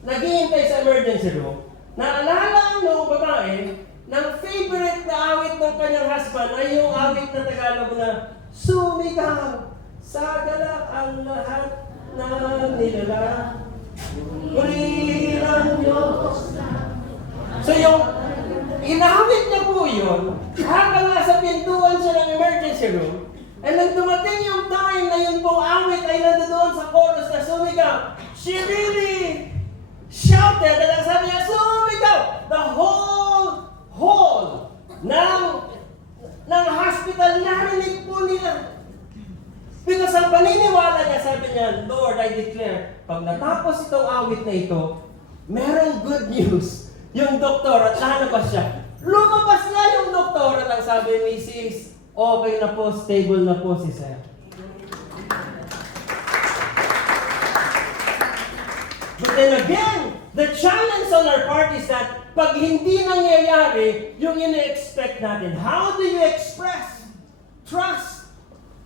naghihintay sa emergency room, Naalala nung babae, ng favorite na awit ng kanyang husband ay yung awit na Tagalog na sumigaw sa galak ang lahat ng nilala. Purihin ang Diyos. So yung inawit niya po yun, habang nasa pintuan siya ng emergency room, and nang dumating yung time na yun pong awit ay nandoon sa chorus na sumigaw, she really shouted, at ang sabi niya, sumigaw! The whole hall ng hospital narinig po nila. Because ang paniniwala niya, sabi niya, Lord, I declare, pag natapos itong awit na ito, merong good news. Yung doktor at lalabas siya. Lumabas na yung doktor at ang sabi, Mrs., okay na po, stable na po si Sir. But then again, the challenge on our part is that pag hindi nangyayari yung ina-expect natin, how do you express trust?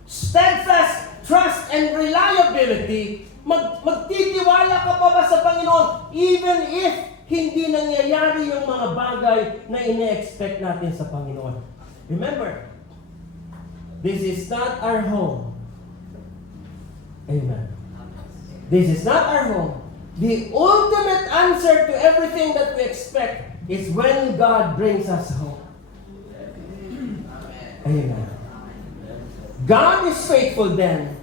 Steadfast trust and reliability, magtitiwala ka pa ba sa Panginoon even if hindi nangyayari yung mga bagay na ine-expect natin sa Panginoon? Remember, this is not our home. Amen. This is not our home. The ultimate answer to everything that we expect is when God brings us home. Amen. God is faithful then.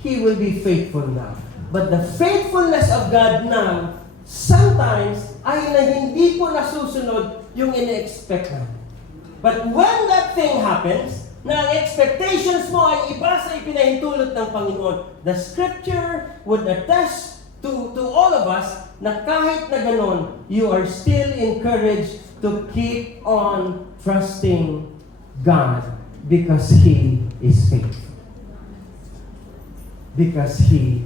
He will be faithful now. But the faithfulness of God now, sometimes ay na hindi po nasusunod yung ine-expect natin. But when that thing happens, na ang expectations mo ay iba sa ipinahintulot ng Panginoon, the Scripture would attest to all of us na kahit na ganon, you are still encouraged to keep on trusting God because He is faithful. Because He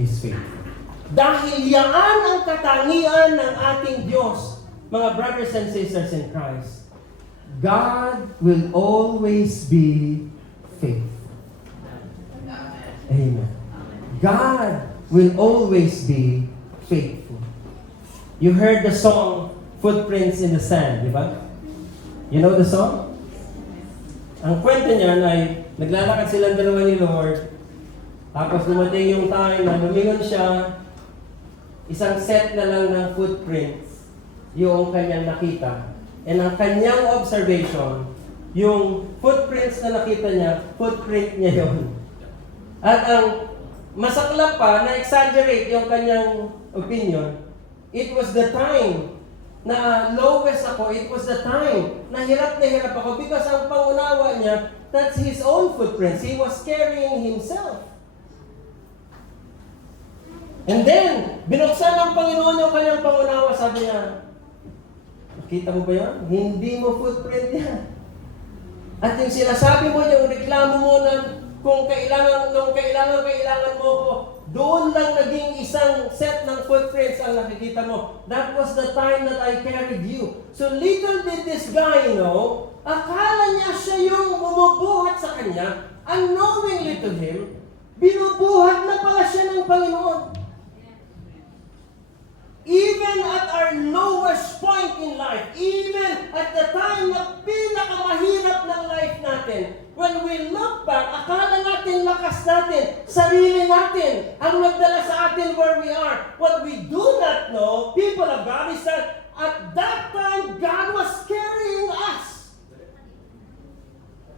is faithful. Dahil yan ang katangian ng ating Diyos, mga brothers and sisters in Christ, God will always be faithful. Amen. God will always be faithful. You heard the song, Footprints in the Sand, di ba? You know the song? Ang kwento niyan ay, naglalakad silang dalawa ni Lord, tapos dumating yung time na lumingon siya, isang set na lang ng footprints yung kanyang nakita. And ang kanyang observation, yung footprints na nakita niya, footprint niya yun. At ang masaklap pa, na-exaggerate yung kanyang opinion, it was the time na lowest ako, it was the time na hirap ako because ang pangunawa niya, that's his own footprints. He was carrying himself. And then, binuksan ng Panginoon yung kanyang pangunawa, sabi niya, nakita mo ba yan? Hindi mo footprint yan. At yung sinasabi mo, yung reklamo mo na kung kailangan mo ko, doon lang naging isang set ng footprints ang nakikita mo. That was the time that I carried you. So little did this guy know, akala niya siya yung bumubuhat sa kanya, unknowingly to him, binubuhat na pala siya ng Panginoon. Even at our lowest point in life, even at the time na pinakamahirap ng life natin, when we look back, akala natin lakas natin, sarili natin, ang nagdala sa atin where we are. What we do not know, people of God, is that at that time, God was carrying us.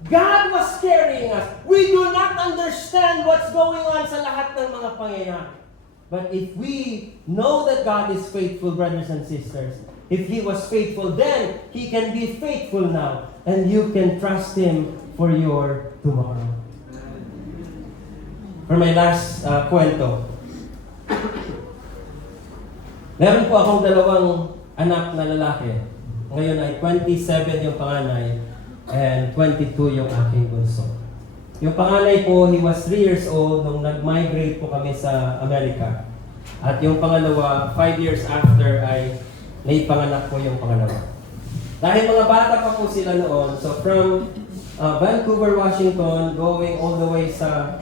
God was carrying us. We do not understand what's going on sa lahat ng mga pangyayari. But if we know that God is faithful, brothers and sisters, if He was faithful then, He can be faithful now. And you can trust Him for your tomorrow. For my last kwento, meron po akong dalawang anak na lalaki. Ngayon ay 27 yung panganay and 22 yung aking bunso. Yung panganay po, he was 3 years old nung nag-migrate po kami sa Amerika. At yung pangalawa, 5 years after ay naipanganak po yung pangalawa. Dahil mga bata pa po sila noon, so from Vancouver, Washington, going all the way sa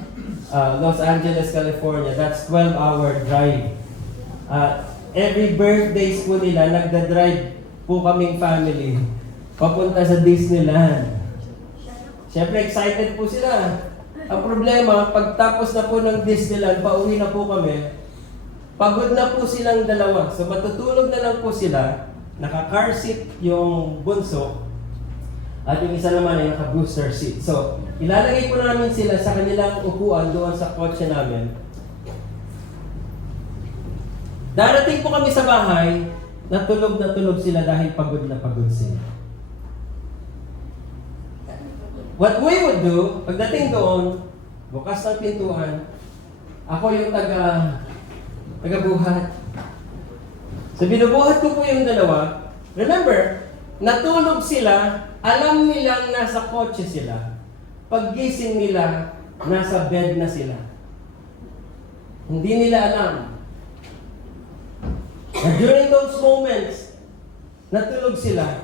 Los Angeles, California, that's 12-hour drive. every birthdays po nila, nagda-drive po kaming family papunta sa Disneyland. Siyempre, excited po sila. Ang problema, pagtapos na po ng Disneyland, pauwi na po kami, pagod na po silang dalawa. So matutulog na lang po sila, naka-car seat yung bunso, at yung isa naman ay naka-booster seat. So, ilalagay po namin sila sa kanilang upuan doon sa kotse namin. Darating po kami sa bahay, natulog na tulog sila dahil pagod na pagod sila. What we would do, pagdating doon, bukas ng pintuan, ako yung taga-buhat. So binubuhat ko po yung dalawa. Remember, natulog sila, alam nilang nasa kotse sila. Paggising nila, nasa bed na sila. Hindi nila alam. And during those moments, natulog sila.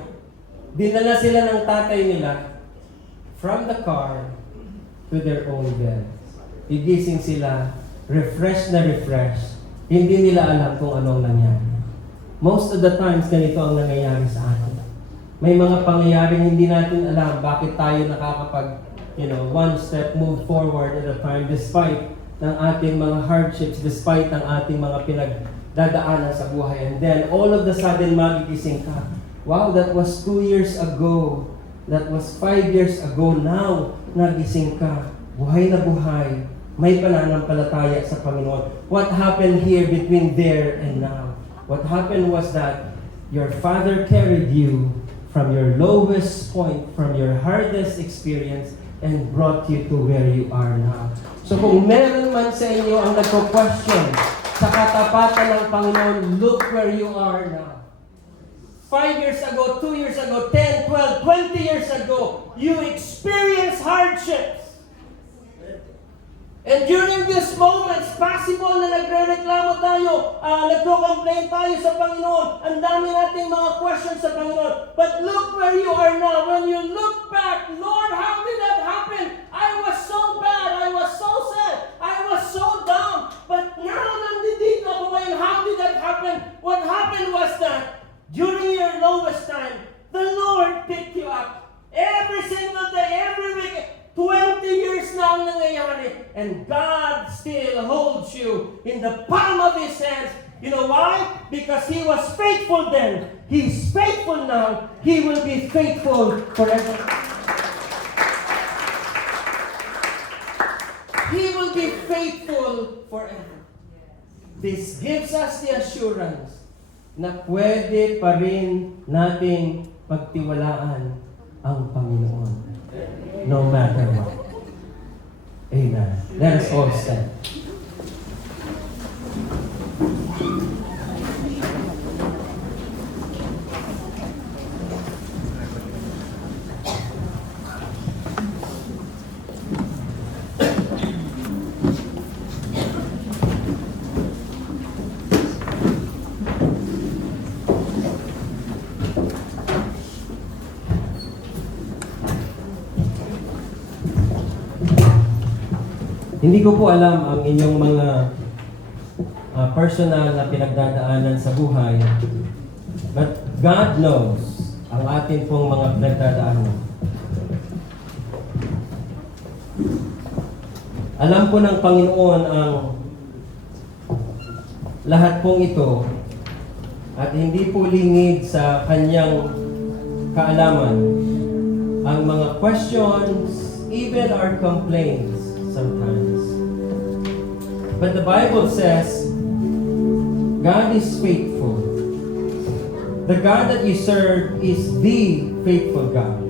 Dinala sila ng tatay nila from the car to their own bed. Gigising sila, refresh na refresh. Hindi nila alam kung anong nangyari. Most of the times, ganito ang nangyayari sa atin. May mga pangyayaring hindi natin alam bakit tayo nakakapag, one step move forward at a time despite ng ating mga hardships, despite ng ating mga pinagdadaanan sa buhay. And then, all of the sudden, magigising ka. Wow, that was 2 years ago. That was 5 years ago. Now, nagising ka. Buhay na buhay. May pananampalataya sa Panginoon. What happened here between there and now? What happened was that your Father carried you from your lowest point, from your hardest experience, and brought you to where you are now. So kung meron man sa inyo ang nagko-question sa katapatan ng Panginoon, look where you are now. 5 years ago, 2 years ago, 10, 12, 20 years ago, you experienced hardships. And during these moments, possible na nagre-reklamo tayo, nagko-complain tayo sa Panginoon. Ang dami nating mga questions sa Panginoon. But look where you are now. When you look back, Lord, how did that happen? I was so bad. I was so sad. I was so down. But now, nandito ako ngayon. How did that happen? What happened was that during your lowest time, the Lord picked you up. Every single day, every week, 20 years na ang nangyayari, and God still holds you in the palm of His hands. You know why? Because He was faithful then. He's faithful now. He will be faithful forever. He will be faithful forever. This gives us the assurance na pwede pa rin nating pagtiwalaan ang Panginoon. No matter what. Amen. Let us all stand. Hindi ko po alam ang inyong mga personal na pinagdadaanan sa buhay. But God knows ang ating pong mga pinagdadaanan. Alam po ng Panginoon ang lahat pong ito at hindi po lingid sa kanyang kaalaman ang mga questions, even our complaints sometimes. But the Bible says, God is faithful. The God that you serve is the faithful God.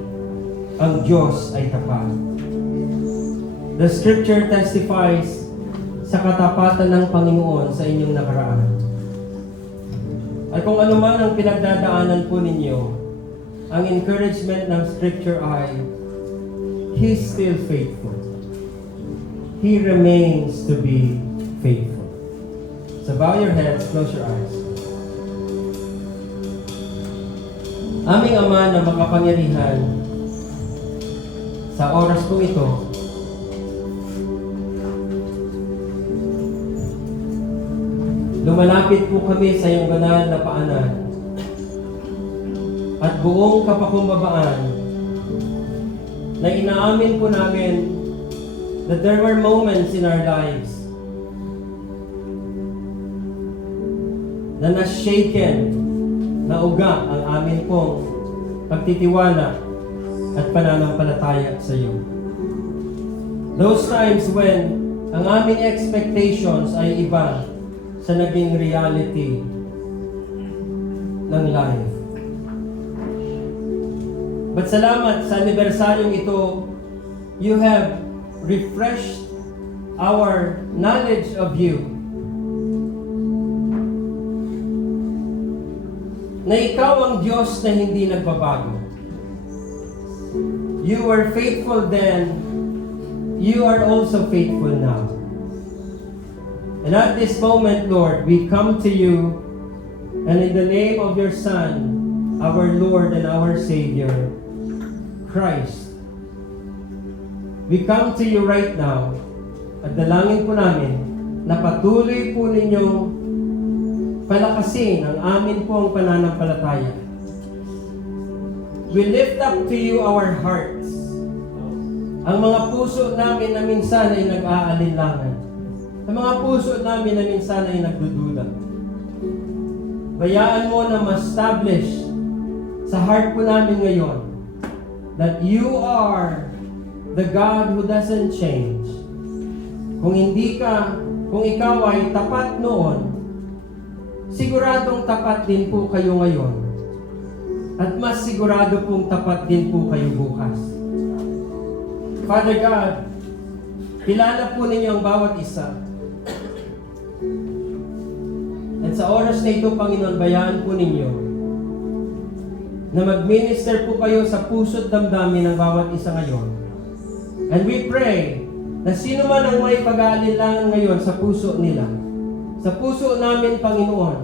Ang Diyos ay tapat. The Scripture testifies sa katapatan ng Panginoon sa inyong nakaraan. At kung ano man ang pinagdadaanan po ninyo, ang encouragement ng Scripture ay, He's still faithful. He remains to be faithful. So bow your heads, close your eyes. Aming Ama na makapangyarihan, sa oras po ito, lumalapit po kami sa iyong banal na paanan at buong kapakumbabaan na inaamin po namin that there were moments in our lives na na-shaken, na uga ang amin pong pagtitiwala at pananampalataya sa iyo. Those times when ang aming expectations ay iba sa naging reality ng life. But salamat sa anibersaryong ito, you have refreshed our knowledge of you. Na ikaw ang Diyos na hindi nagbabago. You were faithful then, you are also faithful now. And at this moment, Lord, we come to you, and in the name of your Son, our Lord and our Savior, Christ, we come to you right now, at dalangin po namin na patuloy po ninyong palakasin ang amin pong pananampalataya. We lift up to you our hearts. Ang mga puso namin na minsan ay nag-aalinlangan. Ang mga puso namin na minsan ay nagdududa. Bayaan mo na ma-establish sa heart po namin ngayon that you are the God who doesn't change. Kung ikaw ay tapat noon, siguradong tapat din po kayo ngayon. At mas sigurado pong tapat din po kayo bukas. Father God, kilala po ninyo ang bawat isa. At sa oras na ito, Panginoon, bayaan po ninyo na mag-minister po kayo sa puso't damdamin ng bawat isa ngayon. And we pray na sino man ang may pag-aalinlangan ngayon sa puso nila, sa puso namin, Panginoon,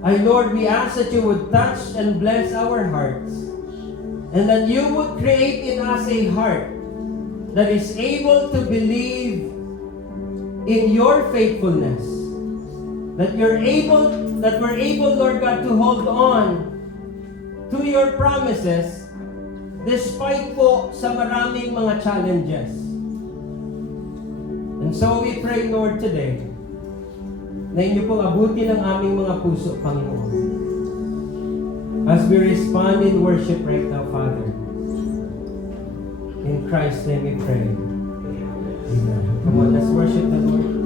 ay Lord, we ask that you would touch and bless our hearts, and that you would create in us a heart that is able to believe in your faithfulness, that we're able, Lord God, to hold on to your promises despite po sa maraming mga challenges. And so we pray, Lord, today, na inyo pong abutin ang aming mga puso, Panginoon. As we respond in worship right now, Father. In Christ's name we pray. Amen. Come on, let's worship the Lord.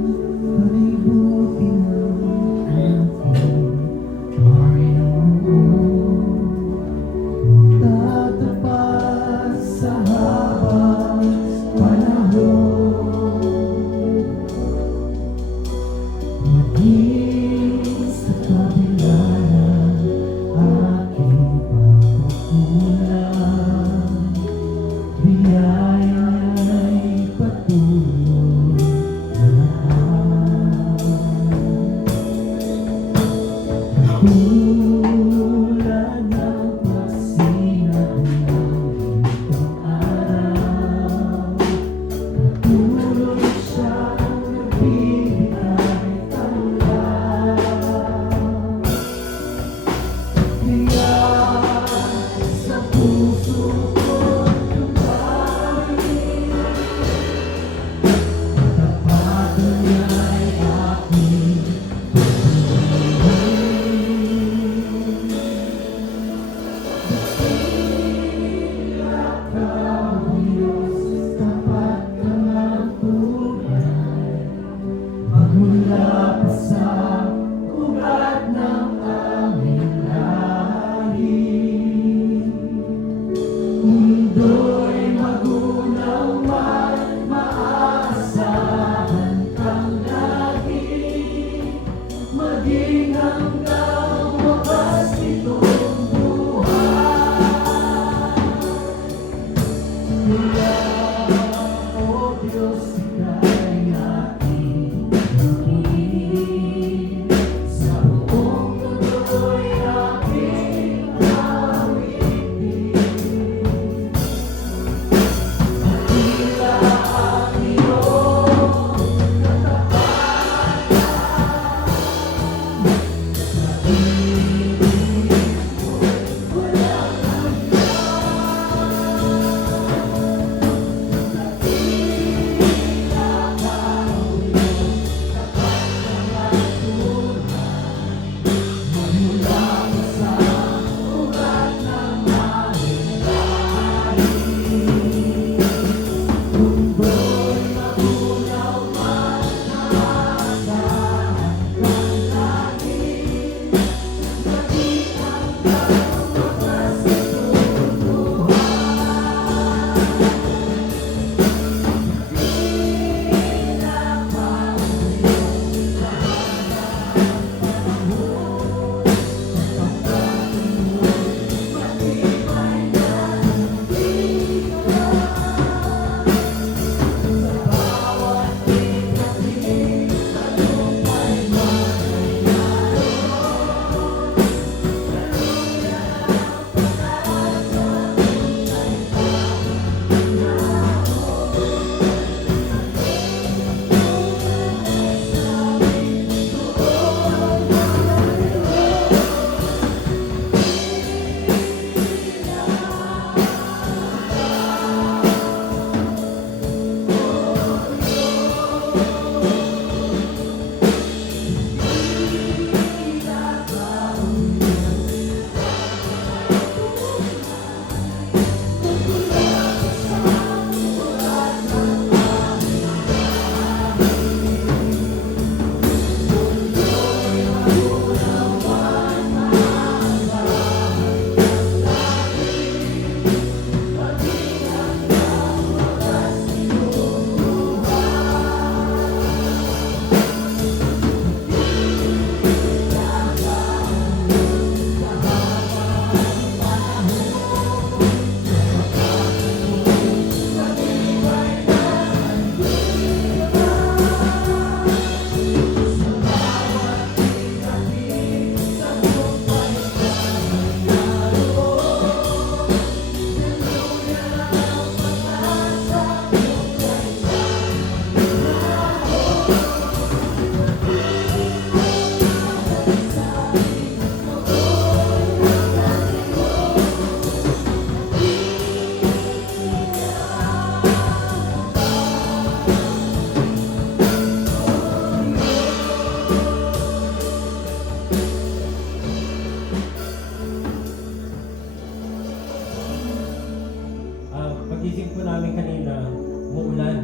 namin kanina, muulan.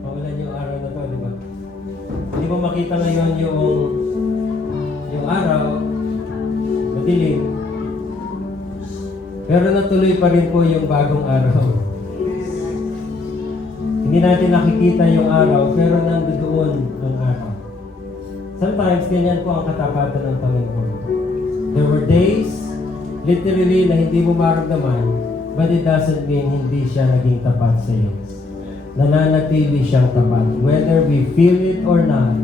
Maulan yung araw na to, di ba? Hindi mo makita ngayon yung araw, madilim. Pero natuloy pa rin po yung bagong araw. Hindi natin nakikita yung araw, pero nandoon ang araw. Sometimes, ganyan po ang katapatan ng Panginoon. There were days, literally, na hindi mo maramdaman, but it doesn't mean hindi siya naging tapat sa iyo. Nananatili siyang tapat. Whether we feel it or not,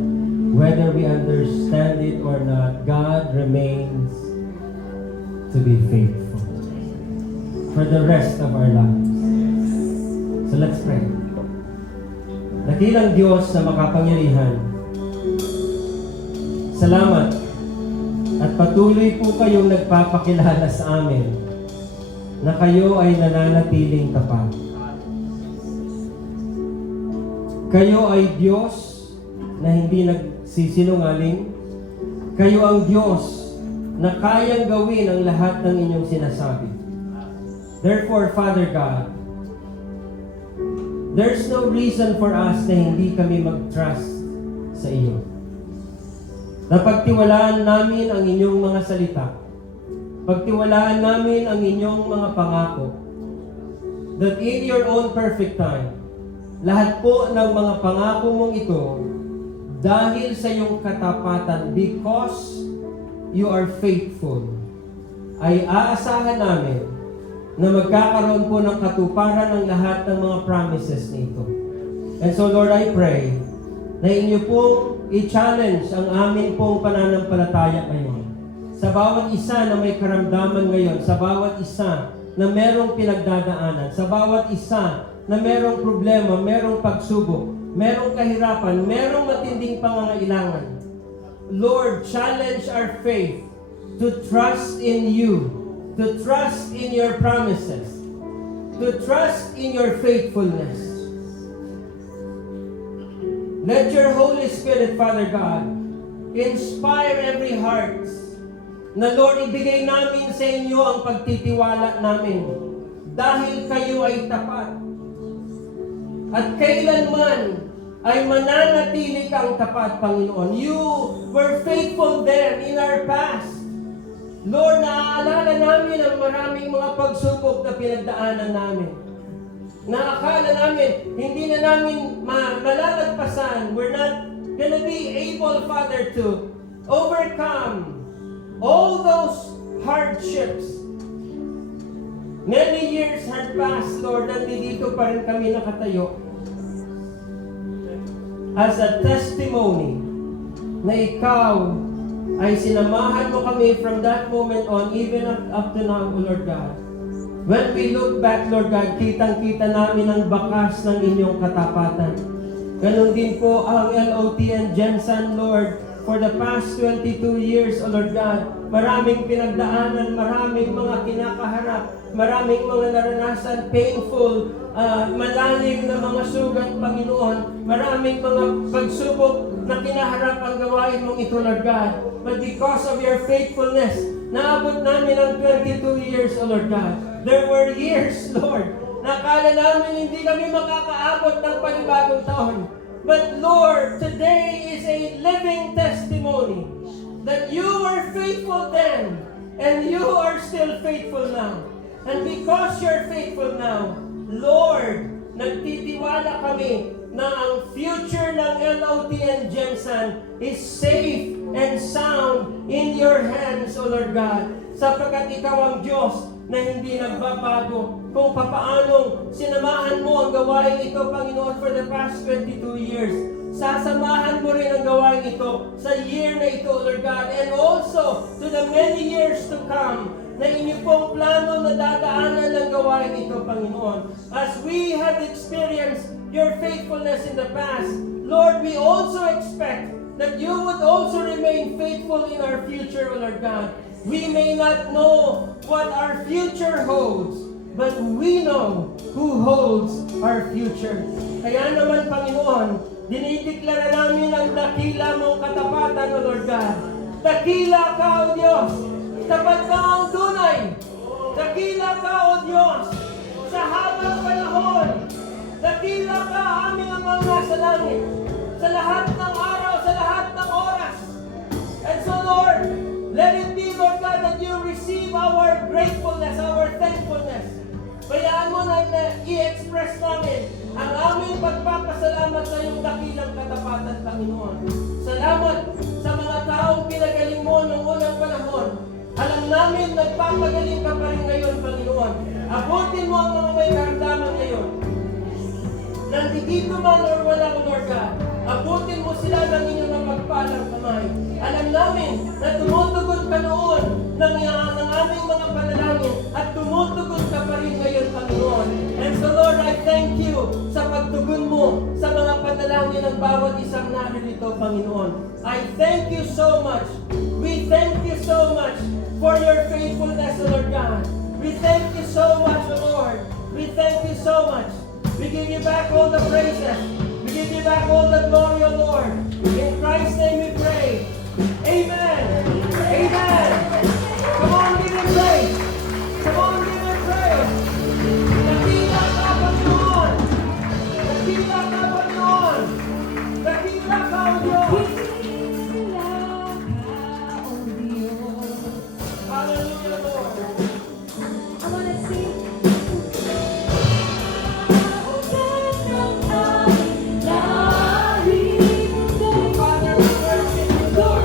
whether we understand it or not, God remains to be faithful for the rest of our lives. So let's pray. Dakilang Diyos na makapangyarihan, salamat at patuloy po kayong nagpapakilala sa amin na kayo ay nananatiling tapat. Kayo ay Diyos na hindi nagsisinungaling. Kayo ang Diyos na kayang gawin ang lahat ng inyong sinasabi. Therefore, Father God, there's no reason for us na hindi kami mag-trust sa iyo. Napagtiwalaan namin ang inyong mga salita. Pagtiwalaan namin ang inyong mga pangako. That in your own perfect time, lahat po ng mga pangako mong ito, dahil sa iyong katapatan, because you are faithful, ay aasahan namin na magkakaroon po ng katuparan ng lahat ng mga promises nito. And so Lord, I pray na inyo pong i-challenge ang amin pong pananampalataya ngayon. Sa bawat isa na may karamdaman ngayon, sa bawat isa na merong pinagdadaanan, sa bawat isa na merong problema, merong pagsubok, merong kahirapan, merong matinding pangangailangan. Lord, challenge our faith to trust in you, to trust in your promises, to trust in your faithfulness. Let your Holy Spirit, Father God, inspire every heart na Lord, ibigay namin sa inyo ang pagtitiwala namin dahil kayo ay tapat. At kailanman ay mananatili kang tapat, Panginoon. You were faithful then in our past. Lord, naaalala namin ang maraming mga pagsubok na pinagdaanan namin. Na akala namin, hindi na namin malalagpasan. We're not gonna be able, Father, to overcome all those hardships. Many years had passed, Lord, nandito pa rin kami nakatayo as a testimony na ikaw ay sinamahan mo kami from that moment on, even up to now, O Lord God. When we look back, Lord God, kitang-kita namin ang bakas ng inyong katapatan. Ganon din po ang LOTN Gensan, Lord, for the past 22 years, O Lord God. Maraming pinagdaanan, maraming mga kinakaharap, maraming mga naranasan, painful, malalim na mga sugat, Panginoon. Maraming mga pagsubok na kinaharap ang gawain mong ito, Lord God. But because of your faithfulness, naabot namin ang 22 years, O Lord God. There were years, Lord, na akala namin hindi kami makakaabot ng panibagong taon. But Lord, today is a living testimony that you were faithful then, and you are still faithful now. And because you're faithful now, Lord, nagtitiwala kami na ang future ng LOTN Gensan is safe and sound in your hands, O Lord God, sapagkat ikaw ang Diyos na hindi nagbabago kung papaanong sinamahan mo ang gawain ito, Panginoon, for the past 22 years. Sasamahan mo rin ang gawain ito sa year na ito, Lord God, and also to the many years to come na inyo pong plano na dadaanan ng gawain ito, Panginoon. As we have experienced your faithfulness in the past, Lord, we also expect that you would also remain faithful in our future, O Lord God. We may not know what our future holds, but we know who holds our future. Kaya naman, Panginoon, dinideklara namin ang dakila mong katapatan, O Lord God. Dakila ka, O Diyos. Tapat ka ang tunay. Dakila ka, O Diyos. Sa habang panahon. Dakila ka aming Amang nasa langit. Sa lahat ng araw, sa lahat ng oras. And so Lord, let it be, Lord God, that you receive our gratefulness, our thankfulness. Bayaan mo na i-express namin ang aming pagpapasalamat sa iyong dakilang katapatan, Panginoon. Salamat sa mga taong pinagaling mo noong unang panahon. Alam namin, nagpapagaling ka pa rin ngayon, Panginoon. Abutin mo ang mga may karamdaman ngayon. Nandito man or wala ko, Lord God, abutin mo sila ng inyong mga magpalang kamay. Alam namin na tumutugon ka noon ng aming mga panalangin at tumutugon ka pa rin ngayon, Panginoon. And so Lord, I thank you sa pagtugon mo sa mga panalangin ng bawat isang naririto, Panginoon. I thank you so much. We thank you so much for your faithfulness, Lord God. We thank you so much, Lord. We thank you so much. We give you back all the praises. We give you back all the glory, O Lord. In Christ's name we pray. Amen. Amen. Come on, give him praise. Come on, give him praise. Dakila ka, Panginoon. Dakila ka, Panginoon. Dakila ka, O Diyos. Hallelujah, Lord. I wanna sing. Father, we worship you, Lord.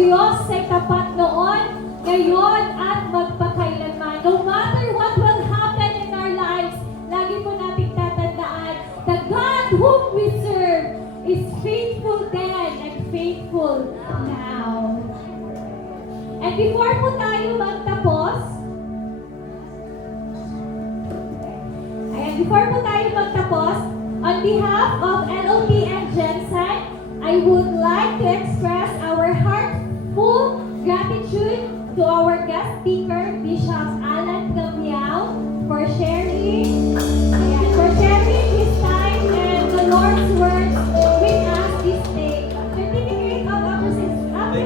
Diyos ay tapat noon, ngayon at magpakailanman. No matter what will happen in our lives, lagi po nating tatandaan, the God whom we serve is faithful then and faithful now. And before po tayo magtapos, on behalf of LOP and Jensen, I would like to express our heartful gratitude to our guest speaker, Bishop Alan Gamiao, for sharing his time and the Lord's words with us this day. Certificate of appreciation.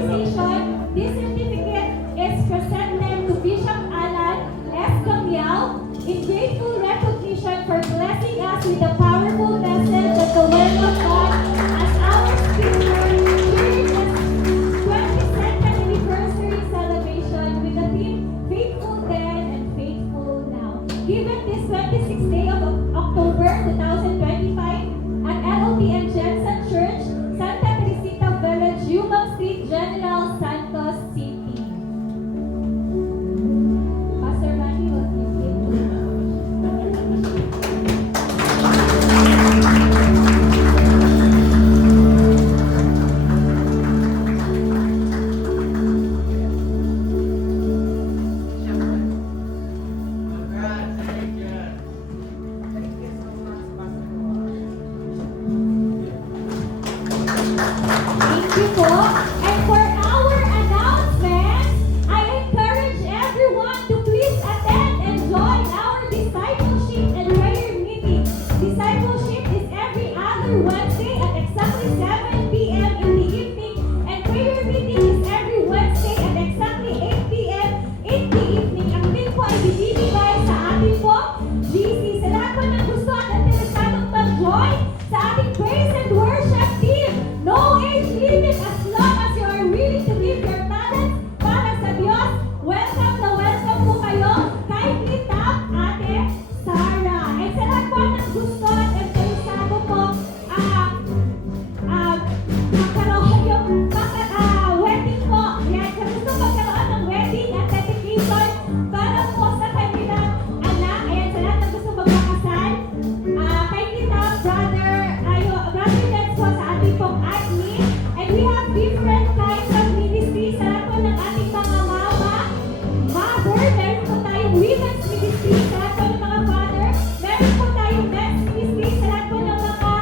Thank you po. And for our announcements, I encourage everyone to please attend and join our discipleship and prayer meeting. Discipleship is every other Wednesday at exactly 7 p.m. in the evening, and prayer meeting is every Wednesday at exactly 8 p.m. in the evening. Ang link po ay binibigay sa ating po GC. Sa lahat po ng gusto at interesadong mag-join sa ating praise and worship team. No age limit as long as you are willing to give your talents para sa Diyos. Welcome na welcome po kayo kay Tap Ate Sarah. And sa lahat po ng gusto at interesado po, magkaroon yung wedding po. Yan, sa gusto magkaroon ng wedding at dedication para po sa kanilang anak. Ayan, sa lahat ng gusto magpakasal, kay Tita, brother Nets po sa ating pong admin. And we have different kinds of ministries sa lahat po ng ating mga mother. Meron po tayong women's ministry sa lahat po ng mga father. Meron po tayong men's ministry sa lahat po ng mga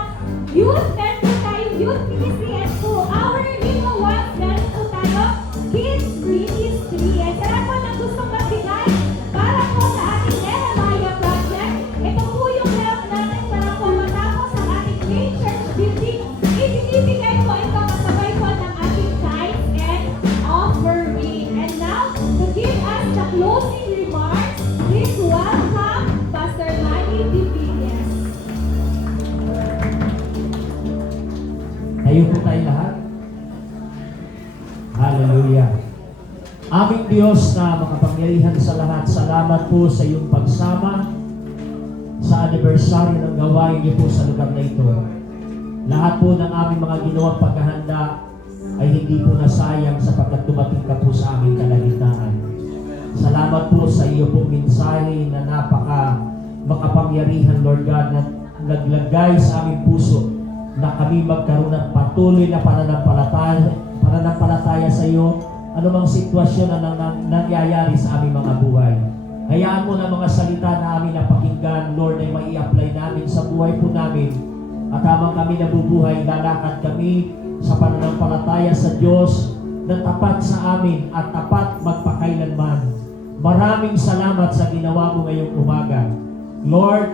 youth. Meron po tayong youth ministry. And to our little ones, meron po tayo kids ministry. And sa lahat po ng gustong magbigay para po sa ating Nehemiah project, ito po yung help natin para po matapos ang ating main church building. Ibibigay po ito kasabay po ng ating tithes and offering. And now, to give us the closing remarks, please welcome Pastor Manny Divillas. Tayo po tayo lahat. Hallelujah. Aming Diyos na makapangyarihan sa lahat, salamat po sa iyong pagsama sa anniversary ng gawain niyo po sa lugar na ito. Lahat po ng aming mga ginawang paghahanda ay hindi po nasayang sapagkat dumating ka po sa aming kalagitnaan. Salamat po sa iyo pong mensahe na napaka makapangyarihan, Lord God, na naglagay sa aming puso na kami magkaroon ng patuloy na pananampalataya sa iyo, anumang sitwasyon na nangyayari sa aming mga buhay. Hayaan mo na mga salita na aming napakinggan, Lord, ay mai-apply namin sa buhay po namin. At habang kami nabubuhay, lalakad kami sa pananampalataya sa Diyos na tapat sa amin at tapat magpakailanman. Maraming salamat sa ginawa mo ngayong umaga. Lord,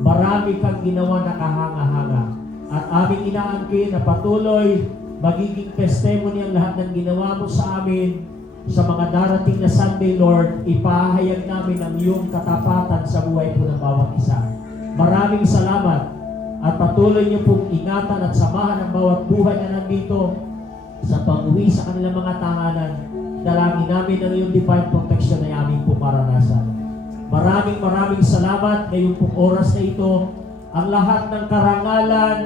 marami kang ginawa na kahanga-hanga. At aming inaangkin na patuloy magiging testimony ang lahat ng ginawa mo sa amin sa mga darating na Sunday, Lord. Ipahayag namin ang iyong katapatan sa buhay po ng bawat isa. Maraming salamat at patuloy niyo pong ingatan at samahan ang bawat buhay na nandito sa pag-uwi sa kanilang mga tahanan. Dalangin namin ang iyong divine protection na aming po maranasan. Maraming salamat ngayong pong oras na ito. Ang lahat ng karangalan,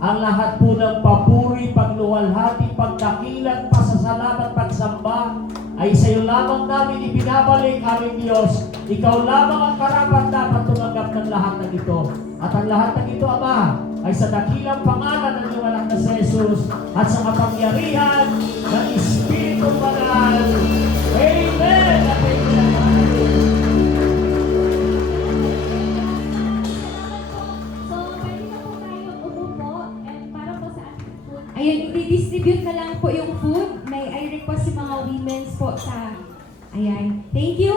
ang lahat po ng papuri, pagluwalhati, pagdakilan, pasasalamat, pagsamba ay sa iyo lamang namin ibinabalik, aming Diyos. Ikaw lamang ang karapat dapat tumanggap ng lahat ng ito. At ang lahat ng ito, Ama, ay sa dakilang pangalan ng iyong anak na si Jesus at sa kapangyarihan ng Espiritu Banal. Amen! At amen! Ayun, i-distribute na lang po yung food. May I request yung mga women's po sa... Ayan. Thank you.